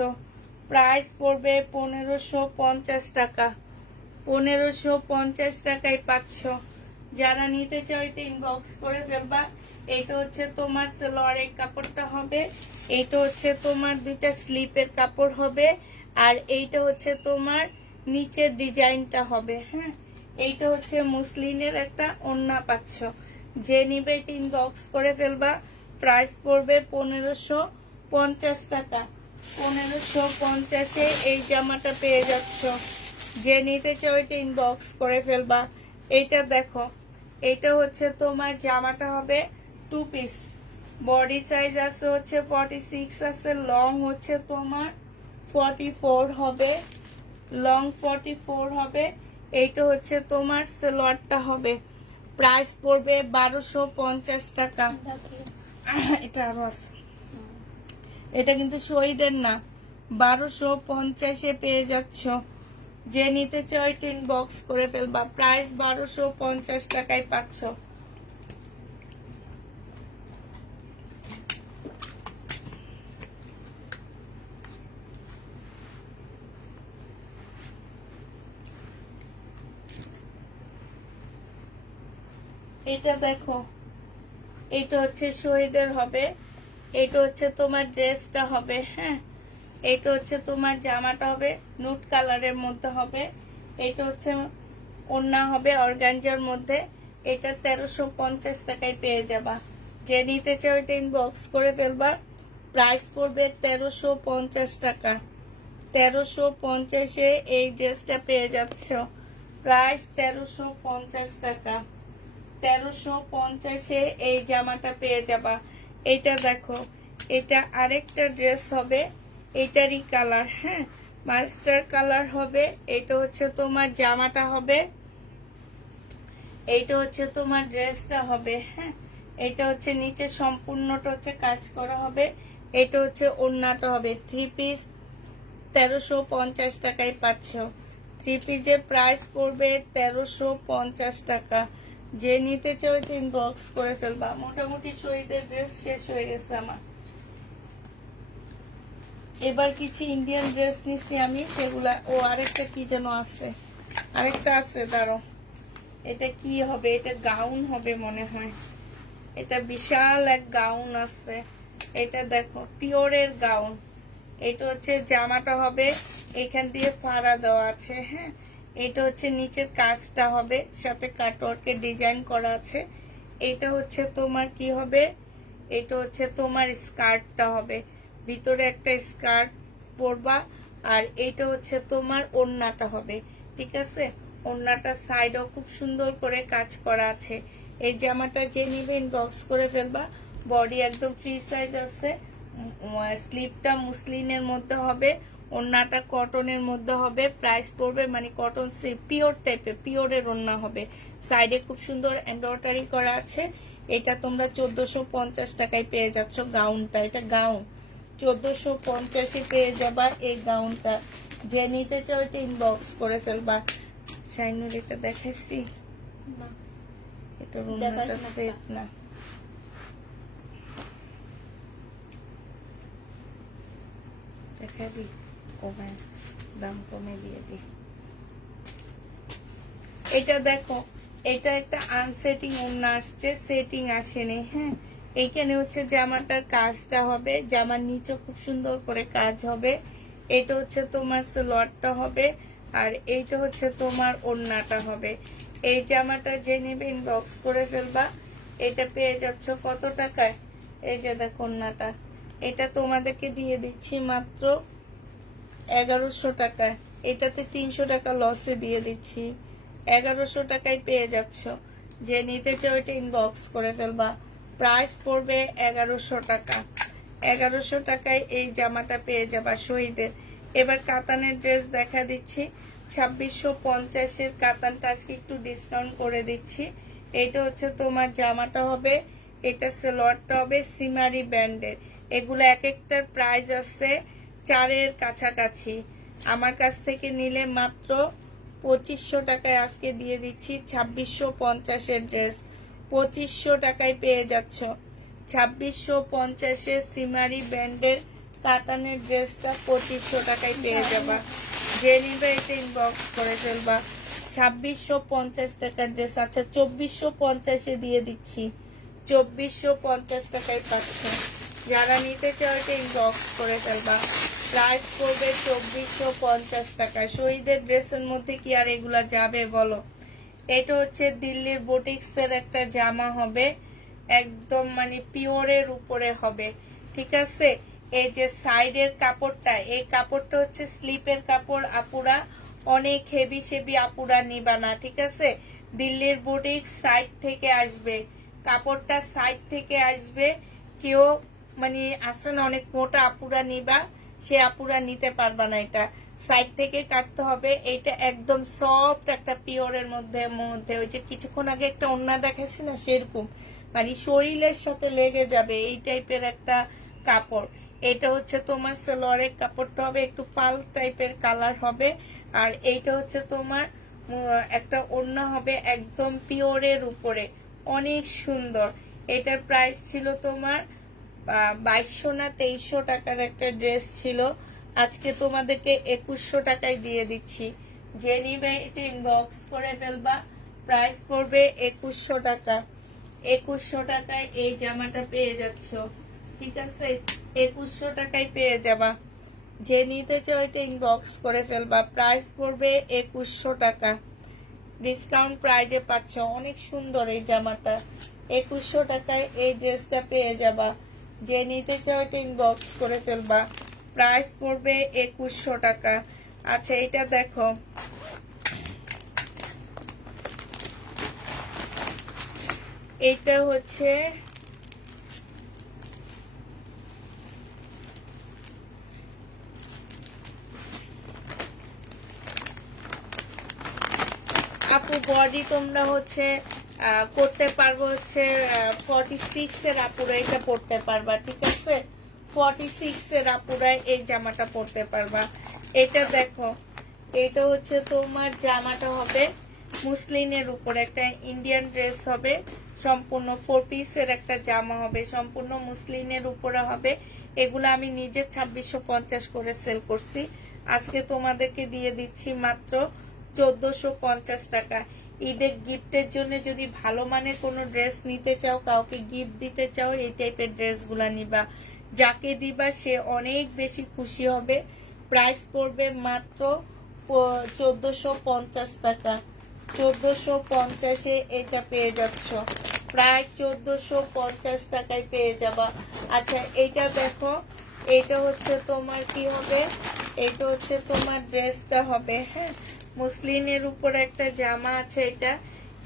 প্রাইস পড়বে 1550 টাকা। 1550 টাকায় পাচ্ছ। যারা নিতে চাও এটা ইনবক্স করে ফেলবা। এটা হচ্ছে তোমার সালোয়ারের কাপড়টা হবে, এটা হচ্ছে তোমার দুইটা স্লিপের কাপড় হবে আর এইটা হচ্ছে তোমার নিচের ডিজাইনটা হবে। হ্যাঁ, এইটা হচ্ছে মুসলিনের একটা ওড়না পাচ্ছ। যে নিবে এটা ইনবক্স করে ফেলবা। প্রাইস পড়বে 1550 টাকা। 1550-এ এই জামাটা পেয়ে যাচ্ছ। যে নিতে চাও এটা ইনবক্স করে ফেলবা। এইটা দেখো, এটা হচ্ছে তোমার জামাটা হবে 2 পিস। বডি সাইজ আছে হচ্ছে 46 আছে, লং হচ্ছে তোমার 44 হবে, লং 44 হবে। এইটা হচ্ছে তোমার সালোয়ারটা হবে, প্রাইস পড়বে 1250 টাকা। দেখি এটা আরো আছে, এটা কিন্তু শহীদের না, 1250-এ পেয়ে যাচ্ছ। যে নিতে চাও টিন বক্স করে ফেলবা, প্রাইস 1250 টাকায় পাচ্ছ। এটা দেখো, এটা হচ্ছে শহীদের হবে, এটা হচ্ছে তোমার ড্রেসটা হবে। হ্যাঁ, এটা হচ্ছে তোমার জামাটা হবে, নুট কালারের মধ্যে হবে। এটা হচ্ছে ওড়না হবে অর্গানজার মধ্যে। এটা 1350 টাকায় পেয়ে যাবা। যে নিতে চাও এটা ইনবক্স করে ফেলবা, প্রাইস পড়বে 1350 টাকা। 1350-এ এই ড্রেসটা পেয়ে যাচ্ছ, প্রাইস 1350 টাকা। 1350-এ এই জামাটা পেয়ে যাবা। এটা দেখো, এটা আরেকটা ড্রেস হবে, এটারই কালার, হ্যাঁ মাস্টার কালার হবে। এটা হচ্ছে তোমার জামাটা হবে, এইটা হচ্ছে তোমার ড্রেসটা হবে। হ্যাঁ, এটা হচ্ছে নিচে সম্পূর্ণটা হচ্ছে কাজ করা হবে। এটা হচ্ছে ওড়নাটা হবে। 3 পিস 1350 টাকায় পাচ্ছ। 3 পিসের প্রাইস পড়বে 1350 টাকা। যে নিতে চাও এটা ইনবক্স করে ফেলবা। মোটামুটি শহীদের ড্রেস শেষ হয়ে গেছে আমার। এবার কিছু ইন্ডিয়ান ড্রেস নিচ্ছি আমি, সেগুলা। ও আরেকটা কি যেন আছে, আরেকটা আছে, দাঁড়ো। এটা কি হবে? এটা গাউন হবে মনে হয়। এটা বিশাল এক গাউন আছে। এটা দেখো, পিওরের গাউন। এটা হচ্ছে জামাটা হবে, এখান দিয়ে ফাড়া দেওয়া আছে। হ্যাঁ, এটা হচ্ছে নিচের কাজটা হবে, সাথে কাটওয়ার্কের ডিজাইন করা আছে। এটা হচ্ছে তোমার কি হবে, এটা হচ্ছে তোমার স্কার্টটা হবে, ভিতরে একটা স্কার্ট পরবা। আর এটা হচ্ছে তোমার ওড়নাটা হবে, ঠিক আছে। ওড়নাটা সাইডও খুব সুন্দর করে কাজ করা আছে। এই জামাটা যে নিবে ইনবক্স করে ফেলবা। বডি একদম ফ্রি সাইজ আছে, স্লিপটা মুসলিনের মধ্যে হবে, ওড়নাটা কটনের মধ্যে হবে। প্রাইস পড়বে মানে কটন পিওর টাইপের, পিওরের ওড়না হবে। সাইডে খুব সুন্দর এমব্রয়ডারি করা আছে। এটা তোমরা 1450 টাকায় পেয়ে যাচ্ছ গাউনটা। এটা গাউন 1450-এ পেয়ে যাবা এই গাউনটা। যে নিতে চাও এটা ইনবক্স করে ফেলবা। শাইনুর এটা দেখাইছি, না এটা ওড়নাটা সেট না। দেখা দি, কমায় দাম কমে দিয়ে দি। এটা দেখো, এটা একটা আনসেটিং ওড়না আসছে, সেটিং আসেনি। হ্যাঁ, এইখানে হচ্ছে জামাটার কাজটা হবে, জামার নিচে খুব সুন্দর করে কাজ হবে। এটা হচ্ছে তোমার সালোয়ারটা হবে, আর এইটা হচ্ছে তোমার ওড়নাটা হবে। এই জামাটা যে নেবে ইনবক্স করে ফেলবা। এটা পেয়ে যাচ্ছ কত টাকায়? এই যে দেখো ওড়নাটা, এটা তোমাদেরকে দিয়ে দিচ্ছি মাত্র 1100 টাকায়। এটাতে 300 টাকা লসে দিয়ে দিচ্ছি, 1100 টাকায় পেয়ে যাচ্ছ। যে নিতে চাও এটা ইনবক্স করে ফেলবা। প্রাইস পড়বে 1100 টাকা। 1100 টাকায় এই জামাটা পেয়ে যাবা শহীদের। এবার কাতানের ড্রেস দেখা দিচ্ছি। 2650-এর কাতানটা আজকে একটু ডিসকাউন্ট করে দিচ্ছি। এটা হচ্ছে তোমার জামাটা হবে, এটা সালোয়ারটা হবে সিমারি ব্র্যান্ডের। এগুলো এক একটার প্রাইস আছে 4-এর কাছাকাছি। আমার কাছ থেকে নিলে মাত্র 2500 টাকায় আজকে দিয়ে দিচ্ছি। 2650-এর ড্রেস 2500 টাকায় পেয়ে যাচ্ছ। 2650-এর সিমারি ব্র্যান্ডের কাতানের ড্রেসটা 2500 টাকায় পেয়ে যাবা। যে নিবে এটা ইনবক্স করে ফেলবা। 2650 টাকার ড্রেস, আচ্ছা 2450-এ দিয়ে দিচ্ছি। 2450 টাকায় পাচ্ছ। যারা নিতে চাও এটা ইনবক্স করে ফেলবা। প্রাইস পড়বে 2450 টাকা। শহীদের ড্রেসের মধ্যে কি আর এগুলা যাবে বলো? এটা হচ্ছে দিল্লির বুটিক্সের একটা জামা হবে, একদম মানে পিওরের উপরে হবে, ঠিক আছে। এই যে সাইডের কাপড়টা, এই কাপড়টা হচ্ছে স্লিপের কাপড়। আপুরা অনেক হেভি সেভি আপুরা নিবা না, ঠিক আছে। দিল্লির বুটিক্স সাইড থেকে আসবে, কাপড়টা সাইড থেকে আসবে। কেউ মানে আসে না অনেক মোটা আপুরা নিবা, সে আপুরা নিতে পারবা না, এটা সাইড থেকে কাটতে হবে। এটা একদম সফট একটা পিওরের মধ্যে মধ্যে ওই যে কিছুক্ষণ আগে একটা ওড়না দেখাচ্ছি না, সেরকম মানে শরীরের সাথে লেগে যাবে এই টাইপের একটা কাপড়। এটা হচ্ছে তোমার সালোয়ারের কাপড়টা হবে একটু পাল টাইপের কালার হবে, আর এইটা হচ্ছে তোমার একটা ওড়না হবে একদম পিওরের উপরে, অনেক সুন্দর। এটার প্রাইস ছিল তোমার 2200 না 2300 টাকার একটা ড্রেস ছিল, আজকে তোমাদেরকে 2100 টাকায় দিয়ে দিচ্ছি। যে নিবে এটা ইনবক্স করে ফেলবা, প্রাইস পড়বে 2100 টাকা। 2100 টাকায় এই জামাটা পেয়ে যাচ্ছ, ঠিক আছে? 2100 টাকায় পেয়ে যাবা। যে নিতে চাও এটা ইনবক্স করে ফেলবা, প্রাইস পড়বে 2100 টাকা। ডিসকাউন্ট প্রাইজে পাচ্ছ, অনেক সুন্দর এই জামাটা। 2100 টাকায় এই ড্রেসটা পেয়ে যাবা। যে নিতে চাও এটা ইনবক্স করে ফেলবা, প্রাইস পড়বে 2100 টাকা। আচ্ছা এটা দেখো, এটা হচ্ছে আপু বডি তোমরা হচ্ছে করতে পারবো হচ্ছে 46 এর আপুরা এটা পড়তে পারবা, ঠিক আছে? 46 এর আপুরা এই জামাটা পড়তে পারবা। এটা দেখো, এটা হচ্ছে তোমার জামাটা হবে মুসলিনের উপর একটা ইন্ডিয়ান ড্রেস হবে, সম্পূর্ণ 4 পিসের একটা জামা হবে, সম্পূর্ণ মুসলিনের উপরে হবে। এগুলো আমি নিজে 2650 করে সেল করছি, আজকে তোমাদেরকে দিয়ে দিচ্ছি মাত্র 1450 টাকা। ঈদের গিফটের জন্য যদি ভালো মানের কোনো ড্রেস নিতে চাও, কাউকে গিফট দিতে চাও, এই টাইপের ড্রেসগুলা নিবা, যাকে দিবা সে অনেক বেশি খুশি হবে। প্রাইস পড়বে মাত্র 1450 টাকা। 1450-এ এটা পেয়ে যাচ্ছ, প্রায় 1450 টাকায় পেয়ে যাবা। আচ্ছা এইটা দেখো, এটা হচ্ছে তোমার কি হবে, এটা হচ্ছে তোমার ড্রেসটা হবে, হ্যাঁ মুসলিনের উপর একটা জামা আছে,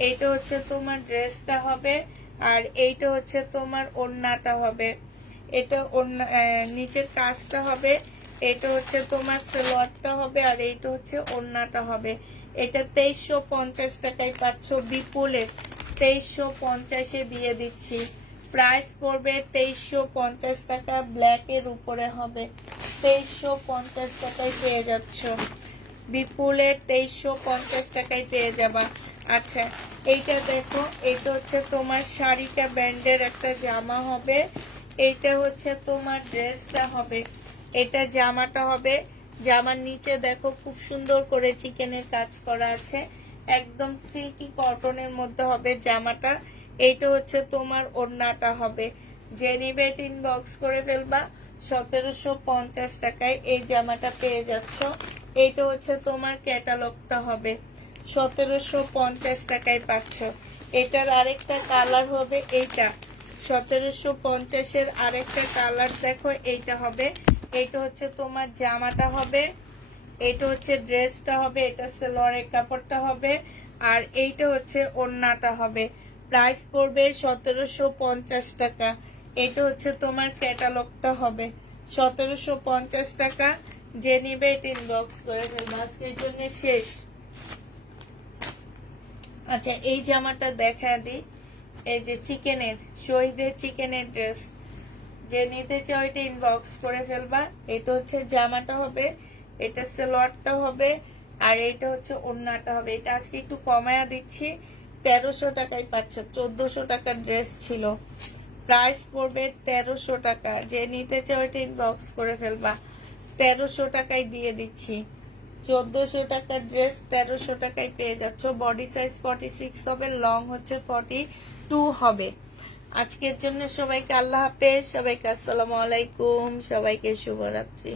এইটা হচ্ছে তোমার ড্রেসটা হবে, আর এইটা হচ্ছে তোমার ওড়নাটা হবে। এটা ওড়না নিচের কাজটা হবে, এটা হচ্ছে তোমার সালোয়ারটা হবে, আর এইটা হচ্ছে ওড়নাটা হবে। এটা 2350 টাকায় পাচ্ছ, বিপুলের 2350-এ দিয়ে দিচ্ছি। প্রাইস পড়বে 2350 টাকা, ব্ল্যাকের উপরে হবে, 2350 টাকায় পেয়ে যাচ্ছ। বিপুলের 2350 টাকায় পেয়ে যাবা। আচ্ছা এইটা দেখো, এইটা হচ্ছে তোমার শাড়িটা ব্যান্ডের একটা জামা হবে, এইটা হচ্ছে তোমার ড্রেসটা হবে, এটা জামাটা হবে। জামার নিচে দেখো খুব সুন্দর করে চিকেনের কাজ করা আছে, একদম সিল্কি কটনের মধ্যে হবে জামাটা। এইটা হচ্ছে তোমার ওড়নাটা হবে। যে নিবে এটা ইনবক্স করে ফেলবা, 1750 টাকায় এই জামাটা পেয়ে যাচ্ছ। এইটা হচ্ছে তোমার ক্যাটালগটা হবে, 1750 টাকায় পাচ্ছ। এটার আরেকটা কালার হবে, এইটা 1750-এর আরেকটা কালার দেখো, এইটা হবে। এইটা হচ্ছে তোমার জামাটা হবে, এইটা হচ্ছে ড্রেসটা হবে, এটা সালোয়ারের কাপড়টা হবে, আর এইটা হচ্ছে ওড়নাটা হবে। প্রাইস পড়বে 1750 টাকা। এটা হচ্ছে তোমার ক্যাটালগটা হবে, 1750 টাকা। যে নিবে এটা ইনবক্স করে ফেলবো, আজকের জন্য শেষ। আচ্ছা এই জামাটা দেখা দিই, এই যে চিকেনের, শহীদের চিকেনের ড্রেস, যে নিতে চাও এটা ইনবক্স করে ফেলবা। এটা হচ্ছে জামাটা হবে, এটা সালোয়ারটা হবে, আর এটা হচ্ছে ওড়নাটা হবে। এটা আজকে একটু কমায়া দিচ্ছি, 1300 টাকায় পাচ্ছ। 1400 টাকার ড্রেস ছিল, প্রাইস পড়বে 1300 টাকা। যে নিতে চাও এটা ইনবক্স করে ফেলবা, 1300 টাকায় দিয়ে দিচ্ছি। 1400 টাকার ড্রেস 1300 টাকায় পেয়ে যাচ্ছ। বডি সাইজ 46 হবে, লং হচ্ছে 42 হবে। আজকের জন্য সবাইকে আল্লাহ হাফেজ, সবাইকে আসসালামু আলাইকুম, সবাইকে শুভরাত্রি।